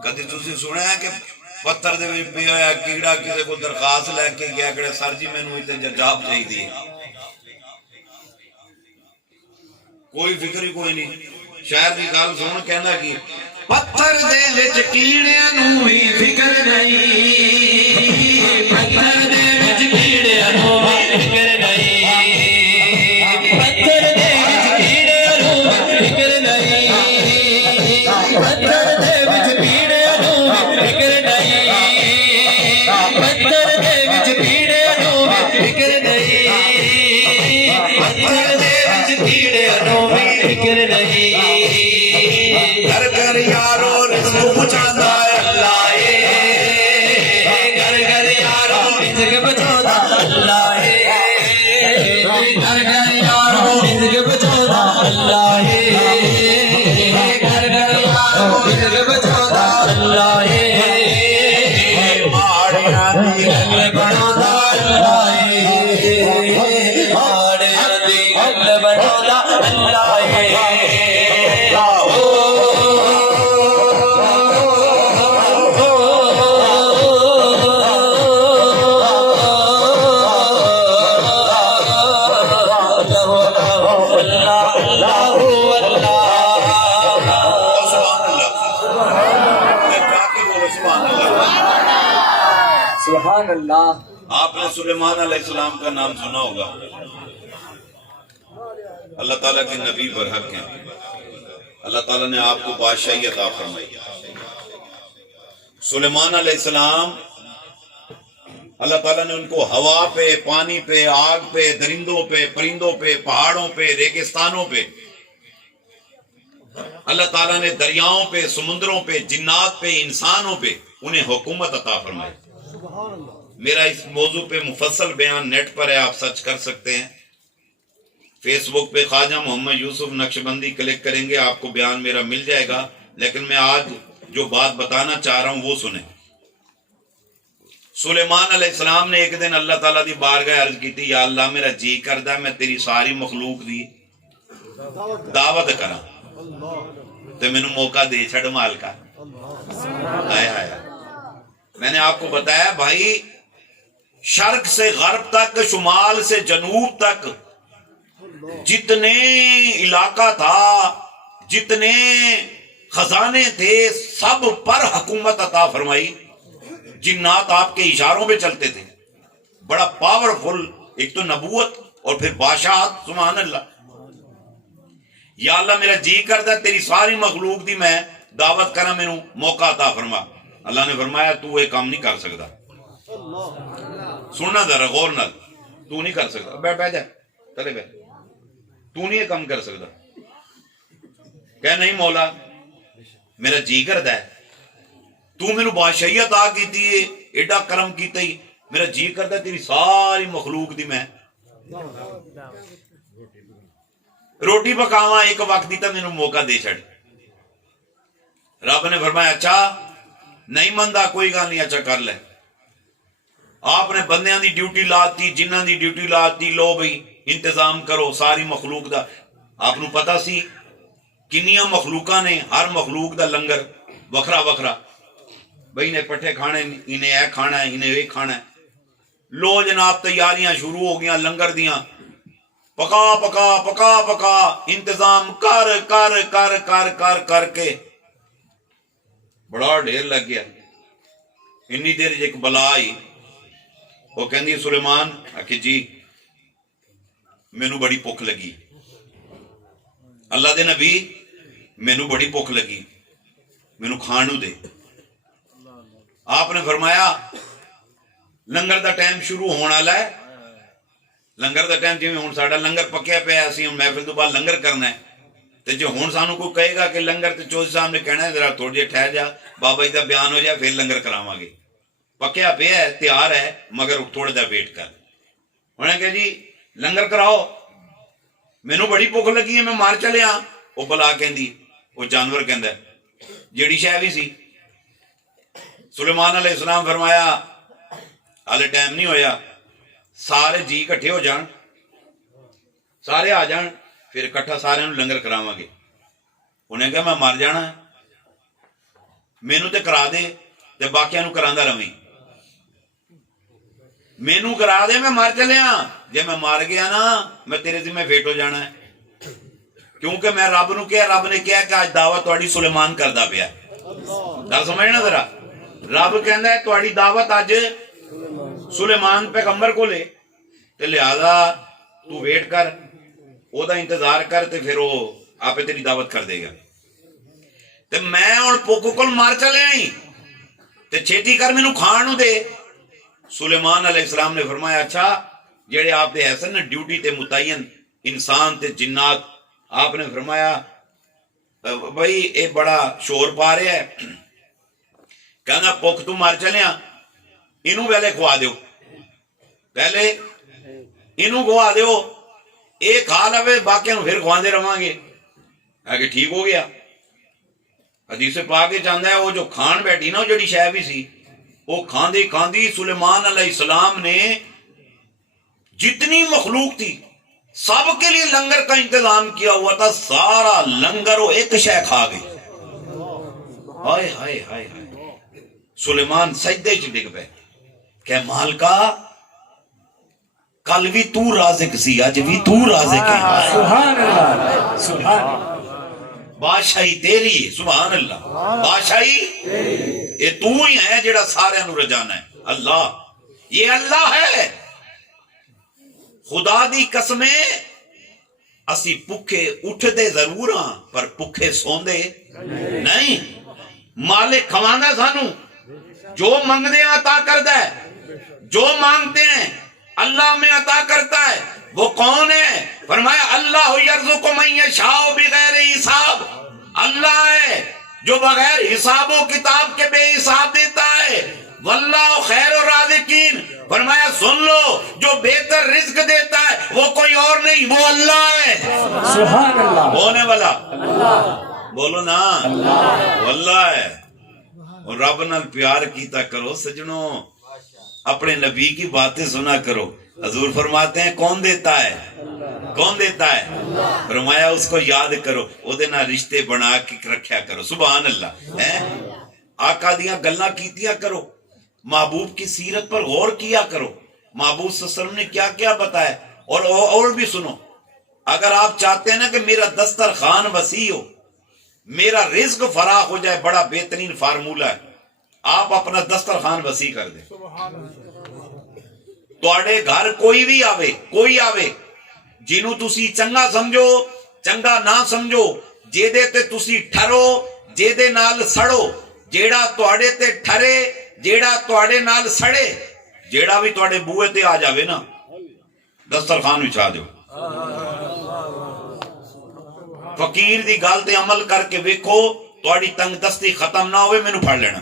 کدی تسی سنیا ہے کہ پتھر دے وچ پیا ہوا کیڑا کسی کو درخواست لے کے گیا کہ سر جی مینوں تے جاب چاہیے؟ کوئی فکر ہی کوئی نہیں. شاعر دی گل سن کہندا کی پتھر دے وچ کیڑیاں نوں وی فکر نہیں، پتھر دے وچ کیڑیاں نوں وی فکر نہیں، پتھر دے وچ کیڑیاں نوں وی فکر رزق بچودا اللہ ہے گھر گھر یارو رزق بچودا اللہ ہے گھر گھر یارو رزق بچودا اللہ ہے ماڑیاں دی گل بنودا اللہ ہے ماڑیاں دی گل بنودا اللہ ہے سبحان اللہ. آپ نے سلیمان علیہ السلام کا نام سنا ہوگا. اللہ تعالیٰ کے نبی برحق ہیں. اللہ تعالیٰ نے آپ کو بادشاہی عطا فرمائی. سلیمان علیہ السلام اللہ تعالیٰ نے ان کو ہوا پہ، پانی پہ، آگ پہ، درندوں پہ، پرندوں پہ، پہاڑوں پہ، ریگستانوں پہ، اللہ تعالیٰ نے دریاؤں پہ، سمندروں پہ، جنات پہ، انسانوں پہ انہیں حکومت عطا فرمائی. میرا اس موضوع پہ مفصل بیان نیٹ پر ہے، آپ سرچ کر سکتے ہیں. فیس بک پہ خواجہ محمد یوسف نقشبندی کلک کریں گے، آپ کو بیان میرا مل جائے گا. لیکن میں آج جو بات بتانا چاہ رہا ہوں وہ سنیں. سلیمان علیہ السلام نے ایک دن اللہ تعالیٰ دی بارگاہ عرض کی تھی، یا اللہ میرا جی کردہ میں تیری ساری مخلوق دی دعوت کرا تو مینوں موقع دے چھڑ مالکا. آیا میں نے آپ کو بتایا بھائی، شرق سے غرب تک، شمال سے جنوب تک جتنے علاقہ تھا، جتنے خزانے تھے، سب پر حکومت عطا فرمائی. جنات آپ کے اشاروں پہ چلتے تھے. بڑا پاورفل، ایک تو نبوت اور پھر بادشاہت. سبحان اللہ. یا اللہ میرا جی کردہ تیری ساری مخلوق دی میں دعوت کرا، مینوں موقع عطا فرما. اللہ نے فرمایا تو یہ کام نہیں کر سکتا. سننا ذرا غور نال. تو نہیں کر سکتا. بیٹھ جا چلے بیٹھ. تو نہیں یہ کام کر سکتا. کہ نہیں مولا میرا جی کردہ ہے، تو میرے بادشاہی عطا کیتی ہے، ایڈا کرم کیتا ہی، میرا جی کردہ تیری ساری مخلوق دی میں روٹی پکاواں ایک وقت دی. تو میرے موقع دے چھڑ. رب نے فرمایا اچھا نہیں مندا، کوئی گل نہیں، اچھا کر لے. آپ نے بندیاں دی ڈیوٹی لاتی، جنہاں دی ڈیوٹی لاتی، لو بھئی انتظام کرو ساری مخلوق دا. آپ نو پتا سی کنیاں مخلوقاں نے، ہر مخلوق دا لنگر وکھرا وکھرا. بھئی انہیں پٹھے کھانے، انہیں اے کھانا ہے، انہیں اے کھانا ہے. لو جناب تیاریاں شروع ہو گیا لنگر دیاں. پکا پکا پکا پکا انتظام کر کر کر کر کر کر کے بڑا ڈھیر لگ گیا. انی دیر ایک بلا آئی. وہ کہندی سلیمان آکھے جی مینوں بڑی بھوک لگی. اللہ دے نبی مینوں بڑی بھوک لگی، مینوں کھانوں دے. آپ نے فرمایا لنگر دا ٹائم شروع ہونے والا ہے. لنگر دا ٹائم جویں ہن ساڈا لنگر پکیا پیا، اسی ہن محفل تو بعد لنگر کرنا ہے. تے جو ہن سانوں کوئی کہے گا کہ لنگر، تے چوہدری صاحب نے کہنا ہے ذرا تھوڑی جہی ٹھہر جا، بابا جی دا بیان ہو جائے پھر لنگر کراواں گے. پکیا پیا ہے، تیار ہے، مگر تھوڑا جا ویٹ کر. انہیں کہا جی لنگر کراؤ، مینوں بڑی بھوک لگی ہے، میں مار چلیا. وہ بلا کہندی، وہ جانور کہندا ہے جیڑی شے بھی سی. سلیمان علیہ السلام فرمایا ہالے ٹائم نہیں ہویا، سارے جی کٹھے ہو جان، سارے آ جان، پھر کٹھا سارے لنگر کراواں گے. انہیں کہا میں مر جانا ہے، مینوں تے کرا دے تے باقیاں نوں کراندا رہویں. مینوں کرا دے، میں مر چلیا. جے میں مر گیا نا میں تیرے ذمہ فیٹ ہو جانا ہے. کیونکہ میں رب نو کیا، رب نے کیا کہ آج دعوت تہاڈی سلیمان کردا پیا. گل سمجھنا ذرا. رب کہندا ہے تہاڈی دعوت اج سلیمان پیغمبر کو لے، تے لہذا تو ویٹ کر، او دا انتظار کر، تے پھر وہ آپ تیری دعوت کر دے گا. تے میں ہن پوکو کول مار چلے ہی، تے چھیتی کر مینوں کھان نو دے. سلیمان علیہ السلام نے فرمایا اچھا جڑے آپ دے حسن نا ڈیوٹی تے متعین انسان تے جنات. آپ نے فرمایا بھائی اے بڑا شور پا رہا ہے، کہنا پوکھ تو مار چلیا، انہوں ویلے کھوا دیو. پہلے انہوں گوا دیو ایک کھا لوے باقی پھر کھواندے رہاں گے کہ ٹھیک ہو گیا. حدیث پاک چاہتا ہے وہ جو کھان بیٹھی نا جڑی شے بھی سی وہ کھاندی کھاندی سلیمان علیہ السلام نے جتنی مخلوق تھی سب کے لیے لنگر کا انتظام کیا ہوا تھا, سارا لنگر وہ ایک شے کھا گئی. ہائے ہائے ہائے ہائے, سلیمان سجدے چ ڈگ پے کہ مالکا کل بھی تو رازق سی اج بھی تو رازق ہے. سبحان اللہ سبحان اللہ. بادشاہی تیری ہے. سبحان اللہ. بادشاہی یہ تو ہی ہے جڑا سارے نو رجانا ہے. اللہ یہ اللہ ہے. خدا دی قسمیں اسی بھکھے اٹھ دے ضرور ہاں پر بھکھے سوندے نہیں. مالک کھواندا سانو جو منگدے عطا کردا ہے, جو مانگتے ہیں اللہ میں عطا کرتا ہے. وہ کون ہے؟ فرمایا اللہ یرزق من یشاء بغیر حساب. اللہ ہے جو بغیر حساب و کتاب کے بے حساب دیتا ہے. واللہ خیر الرازقین. فرمایا سن لو جو بہتر رزق دیتا ہے وہ کوئی اور نہیں, وہ اللہ ہے. سبحان اللہ. ہونے والا بولو نا وہ اللہ ہے. اور رب نال پیار کیتا کرو سجنوں, اپنے نبی کی باتیں سنا کرو. حضور فرماتے ہیں کون دیتا ہے, کون دیتا ہے؟ فرمایا اس کو یاد کرو, او دے نال رشتے بنا کے رکھیا کرو. سبحان اللہ. آقا دیاں گلاں کیتیاں کرو, محبوب کی سیرت پر غور کیا کرو. محبوب صلی اللہ علیہ وسلم نے کیا کیا بتایا. اور بھی سنو, اگر آپ چاہتے ہیں نا کہ میرا دسترخوان وسیع ہو, میرا رزق فراخ ہو جائے, بڑا بہترین فارمولہ ہے, آپ اپنا دسترخوان وسیع کر دیں. تواڈے گھر کوئی بھی آوے, کوئی آوے جنوں تسی چنگا سمجھو چنگا نہ سمجھو, جے دے تے تسی ٹھرو جے دے نال سڑو, جیڑا تواڈے تے ٹھرے جیڑا تواڈے نال سڑے, جیڑا بھی تواڈے بوئے تے آ جاوے نا دسترخوان وچ آ جاؤ. فقیر دی گل تے عمل کر کے ویکھو, تواڈی تنگ دستی ختم نہ ہوئے مینوں پھڑ لینا.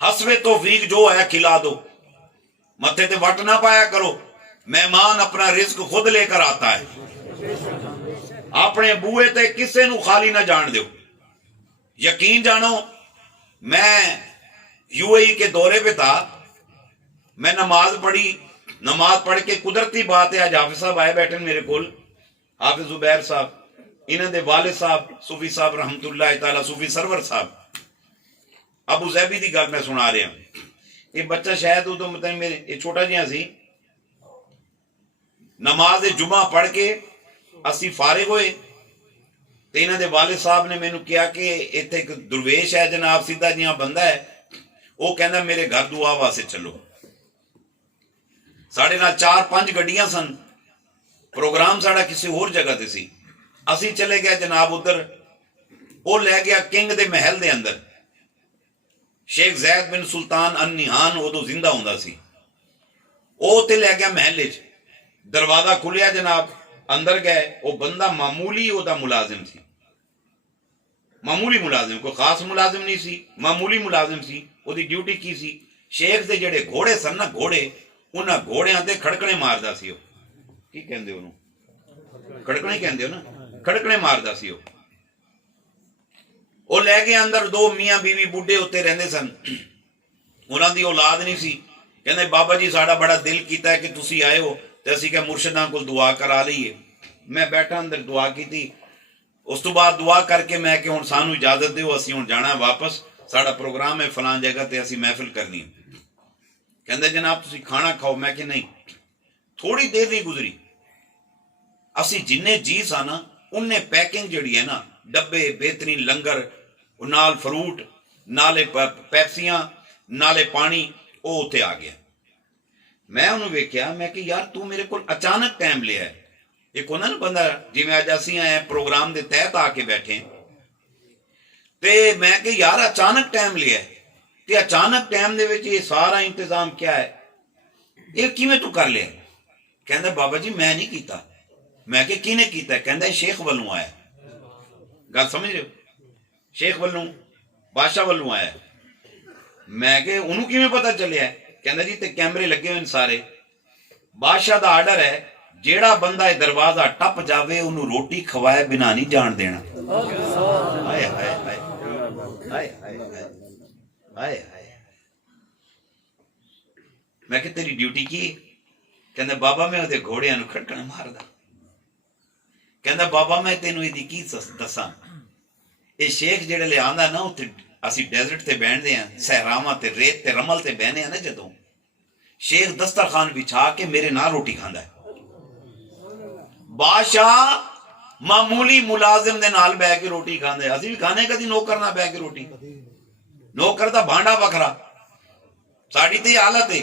حسب توفیق جو ہے کھلا دو, متھے تے وٹ نہ پایا کرو. مہمان اپنا رزق خود لے کر آتا ہے. اپنے بوئے تے کسے نو خالی نہ جان دیو. یقین جانو, میں یو اے ای کے دورے پہ تھا, میں نماز پڑھی, نماز پڑھ کے قدرتی بات ہے آج حافظ صاحب آئے بیٹھے میرے کول, حافظ زبیر صاحب, انہوں دے والد صاحب صوفی صاحب رحمت اللہ تعالی, صوفی سرور صاحب. ابو زیبی دی گل میں سنا رہا ہوں. یہ بچہ شاید ادو مطلب میرے یہ چھوٹا جہاں سی, نماز جمعہ پڑھ کے اسی فارغ ہوئے تے انہاں دے والد صاحب نے مینوں کیا کہ ایتھے ایک درویش ہے جناب سیدھا جہاں بندہ ہے, وہ کہندا میرے گھر دعا واسطے چلو. ساڑھے نال 4-5 گڈیاں سن, پروگرام ساڑا کسی اور جگہ تے سی. اسی چلے گیا جناب ادھر, وہ لے گیا کنگ دے محل دے اندر. شیخ زید بن سلطان النہان ادو زندہ ہوندا سی, او تے لے گیا محل وچ. دروازہ کھلیا جناب, اندر گئے. وہ بندہ معمولی او دا ملازم سی, معمولی ملازم, کوئی خاص ملازم نہیں سی, معمولی ملازم سی. او دی ڈیوٹی کی سی, شیخ دے جڑے گھوڑے سن نا گھوڑے, انہاں گھوڑیاں تے کھڑکنے ماردا سی. او کی کہندے اونوں, کھڑکنے کہندے ہو نا, کھڑکنے ماردا سی. وہ لے گئے اندر. 2 میاں بیوی بڈھے ہوتے رہندے سن, انہاں دی اولاد نہیں سی. کہندے بابا جی ساڈا بڑا دل کیتا ہے کہ تسی آئے ہو تے اسی کہ مرشداں کول دعا کرا لئیے. میں بیٹھا اندر دعا کیتی. اس تو بعد دعا کر کے میں کہ ہن سانو اجازت دیو, اسی ہن جانا واپس, ساڈا پروگرام ہے فلاں جگہ تے اسی محفل کرنی ہے. کہندے جناب تسی کھانا کھاؤ. میں کہ نہیں. تھوڑی دیر نہیں گزری, اسی جننے جی سا نا انہیں پیکنگ جڑی ہے نا, ڈبے بہترین لنگر, نال فروٹ, نالے پیپسیاں, نالے پانی, وہ اتنے آ گیا. میں انہوں ویکھیا, میں کہ یار تو میرے کو اچانک ٹائم لیا ہے. ایک ہونا نا بندہ جی میں اج اسی آئے پروگرام دے تحت آ کے بیٹھے, تے میں کہ یار اچانک ٹائم لیا ہے, تے اچانک ٹائم دے وچ یہ سارا انتظام کیا ہے, یہ کیویں تو کر لیا؟ کہندا بابا جی میں نہیں کیتا. میں کہ کینے کیتا ہے؟ کہندا شیخ والوں آیا. گل سمجھ رہے ہو, شیخ والوں, بادشاہ والوں آیا. میں کہ انہوں کیویں پتہ چلیا ہے؟ ਕਹਿੰਦਾ ਜੀ ਤੇ ਕੈਮਰੇ ਲੱਗੇ ਹੋਏ ਨੇ ਸਾਰੇ। ਬਾਦਸ਼ਾਹ ਦਾ ਆਰਡਰ ਹੈ ਜਿਹੜਾ ਬੰਦਾ ਇਹ ਦਰਵਾਜ਼ਾ ਟੱਪ ਜਾਵੇ ਉਹਨੂੰ ਰੋਟੀ ਖਵਾਏ ਬਿਨਾ ਨਹੀਂ ਜਾਣ ਦੇਣਾ। ਹਾਏ ਹਾਏ ਹਾਏ ਹਾਏ ਹਾਏ ਹਾਏ ਹਾਏ। ਮੈਂ ਕਿ ਤੇਰੀ ਡਿਊਟੀ ਕੀ? ਕਹਿੰਦਾ ਬਾਬਾ ਮੈਂ ਉਹਦੇ ਘੋੜਿਆਂ ਨੂੰ ਖੜਕਣ ਮਾਰਦਾ। ਕਹਿੰਦਾ ਬਾਬਾ ਮੈਂ ਤੈਨੂੰ ਇਹਦੀ ਕੀ ਦੱਸਾਂ, ਇਹ ਸ਼ੇਖ ਜਿਹੜੇ ਲਿਆਂਦਾ ਨਾ ਉੱਥੇ ਅਸੀਂ ਡੈਜ਼ਰਟ ਤੇ ਬਹਿੰਦੇ ਆ, ਸਹਿਰਾਵਾਂ ਤੇ ਰੇਤ ਤੇ ਰਮਲ ਤੇ ਬਹਿਨੇ ਆ ਨਾ, ਜਦੋਂ ਸ਼ੇਖ ਦਸਤਰਖਾਨ ਵਿਛਾ ਕੇ ਮੇਰੇ ਨਾਲ ਰੋਟੀ ਖਾਂਦਾ ਹੈ। ਬਾਦਸ਼ਾਹ ਮਾਮੂਲੀ ਮੁਲਾਜ਼ਮ ਦੇ ਨਾਲ ਬਹਿ ਕੇ ਰੋਟੀ ਖਾਂਦੇ। ਅਸੀਂ ਵੀ ਖਾਣੇ ਕਦੀ ਨੌਕਰ ਨਾਲ ਬਹਿ ਕੇ ਰੋਟੀ, ਨੌਕਰ ਦਾ ਭਾਂਡਾ ਵੱਖਰਾ। ਸਾਡੀ ਤੇ ਹਾਲਤ ਹੈ।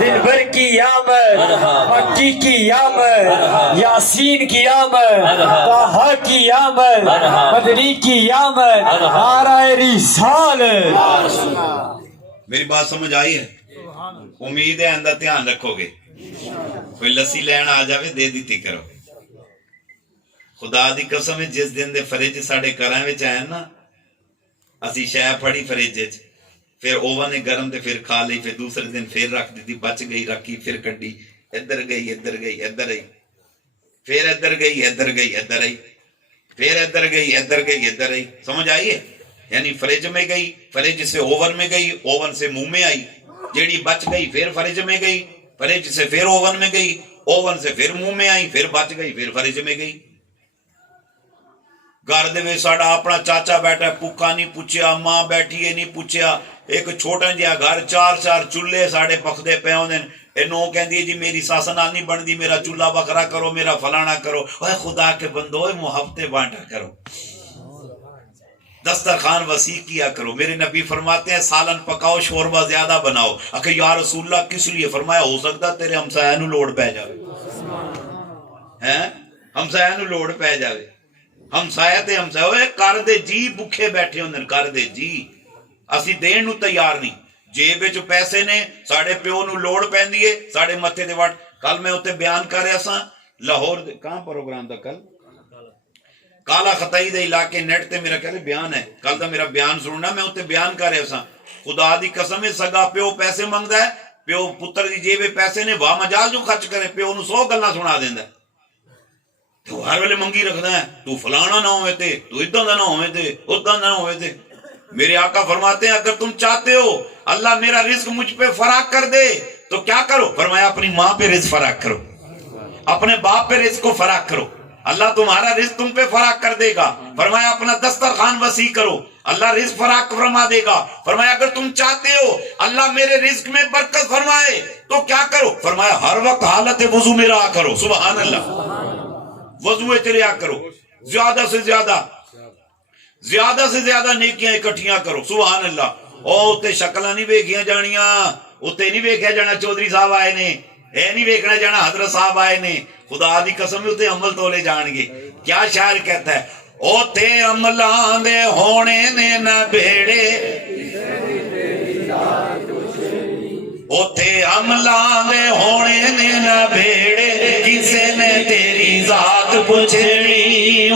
دن بھر کی آمد مکی کی آمد یاسین کی آمد طه کی آمد مدنی کی آمد نعرہ رسالت. میری بات سمجھ آئی ہے؟ امید ہے اندر دھیان رکھو گے. کوئی لسی لین آ جاوے دے دیتی کرو. خدا دی قسم ہے جس دن دے فریج ساڑے گھراں وچ آئے نا اسی شے پھڑی فریج وچ پھر اوون نے گرم تے پھر کھا لئی پھر دوسرے دن پھر رکھ دیتی بچ گئی رکھی پھر کڈی ادھر گئی ادھر گئی ادھر آئی پھر ادھر گئی ادھر گئی ادھر آئی پھر ادھر گئی ادھر گئی ادھر آئی. سمجھ آئی ہے؟ یعنی فریج میں گئی فریج سے اوون میں گئی اوون سے منہ میں آئی جیڑی بچ گئی پھر فریج میں گئی فریج سے پھر اوون میں گئی اوون سے پھر منہ میں آئی پھر بچ گئی پھر فریج میں گئی. گھر دے وچ ساڈا اپنا چاچا بیٹھا پکا نہیں پوچھیا ماں بیٹھی ہے نہیں پوچھیا ایک چھوٹا جہا گھر چار چار چولہے ساڈے پکدے پے ہوندے اے نو کہندی جی میری ساس نال نہیں بندی میرا چولہا بکرا کرو میرا فلانا کرو. اوے خدا کے بندو محبتیں بانٹا کرو دسترخوان وسیع کیا کرو. میرے نبی فرماتے ہیں سالن پکاؤ شوربہ زیادہ بناؤ. کہ یا رسول اللہ کس لیے؟ فرمایا ہو سکتا تیرے ہمسایہ نو لوڑ پہ جاوے ہیں ہمسایہ نو لوڑ پہ جاوے ہمسایہ تے ہمسایہ کر دے جی بکھے بیٹھے ہوندے کر دے جی اسی دین نو تیار نہیں. جیب وچ پیسے نے ساڈے پیو نو لوڑ پیندی ہے ساڈے متھے تے وٹ. کل میں اوتے بیان کر رہا سا لاہور دے کہاں پروگرام دا کل کالا خطائی دے علاقے نیٹ تے میرا کہلے بیان ہے کل دا میرا بیان سننا میں اوتے بیان کر رہا سا. خدا دی قسم ہے سگا پیو پیسے منگدا ہے پیو پتر دی جیب پیسے نے واہ مجال جو خرچ کرے پیو نو 100 گلاں سنا دیندا ہے. تو ہر ویلے منگی رکھدا ہے تو فلانا نہ ہوئے تے تو ادھاں دا نہ ہوئے تے ادھاں دا نہ ہوئے تے. میرے آقا فرماتے ہیں اگر تم چاہتے ہو اللہ میرا رزق مجھ پہ فراخ کر دے تو کیا کرو؟ فرمایا اپنی ماں پہ رزق فراخ کرو اپنے باپ پہ رزق کو فراخ کرو اللہ تمہارا رزق تم پہ فراخ کر دے گا. فرمایا اپنا دسترخوان وسیع کرو اللہ رزق فراخ فرما دے گا. فرمایا اگر تم چاہتے ہو اللہ میرے رزق میں برکت فرمائے تو کیا کرو؟ فرمایا ہر وقت حالت وضو میں رہا کرو. سبحان اللہ وضو میں رہا کرو زیادہ سے زیادہ نیکیاں اکٹھیاں کرو. سبحان اللہ. او تے شکلاں نہیں ویکھیاں جانیاں اتے نہیں ویکھیا جانا چودھری صاحب آئے نے اے نہیں ویکھنا جانا حضرت صاحب آئے نے. خدا دی قسم اتے عمل تولے جان گے. کیا شاعر کہتا ہے اوتے عملاں دے ہونے نے نہ بیڑے اوتے عملاں دے ہونے نے نہ بیڑے کسے نے تیری ذات پوچھنی.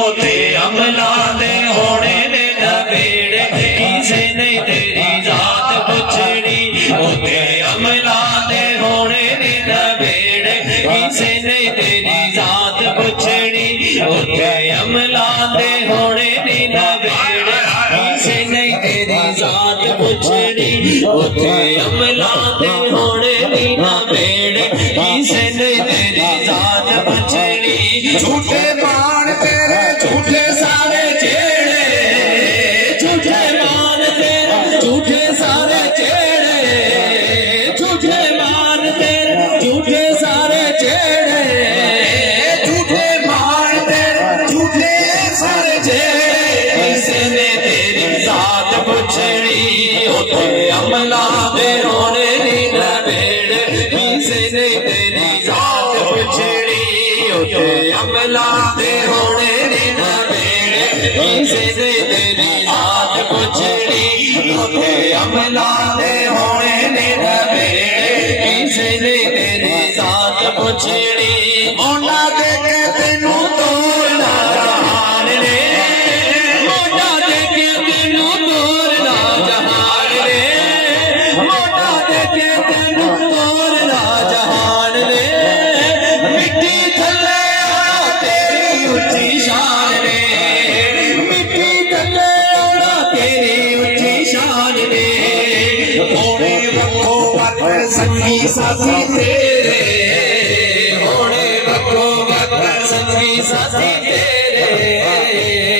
اوتے عملاں دے ہونے نے نہ بیڑے کسے نے تیری ذات پوچھنی. اوتے عملاں دے ہونے نے نہ بیڑے کسے نے تیری ذات پوچھنی. اوتے عملاں دے ہونے نے نہ بیڑے کسے نے تیری ذات پوچھنی. اوتے عملاں دے ہونے نے نہ بیڑے کسے نے تیری ذات پوچھنی. جھوٹے مان تیرے جھوٹے سارے چیڑے جھوٹے مان تیرے جھوٹے سارے چیڑے جھوٹے مان تیرے جھوٹے سارے چیڑے جھوٹے مان تیرے جھوٹے سارے چیڑے کسے نے تیری ذات پوچھنی. اوتے عملاں دے ہونے نے نہ بیڑے کسے نے تیری ذات پوچھنی. اوتے عملاں دے ہونے نے نہ بیڑے کسے نے تیری ذات پوچھنی. اوتے عملاں دے ہونے نے نہ بیڑے کسے نے تیری ذات پوچھنی. مونا دے کے تینوں توڑنا جہان نے مونا دے کے تینوں توڑنا جہان نے مونا دے کے تینوں توڑنا جہان نے. مٹی تھلے آنا تیری اونچی شان نے مٹی تھلے آنا تیری اونچی شان نے. ہونے وکھو وقت سنگی ساتھی تیرے ہونے وکھو وقت سنگی ساتھی تیرے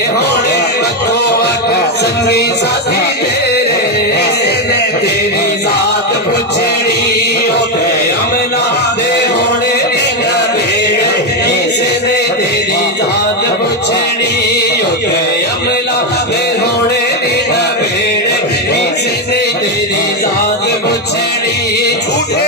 ہونے وکھو وقت سنگی ساتھی تیرے کسے نے تیری ذات پوچھنی. اوتے عملاں دے ہونے نے نہ بیڑے کسے نے تیری ذات پوچھنی. اوتے عملاں دے ہونے نے نہ بیڑے کسے نے تیری ذات پوچھنی. جھوٹے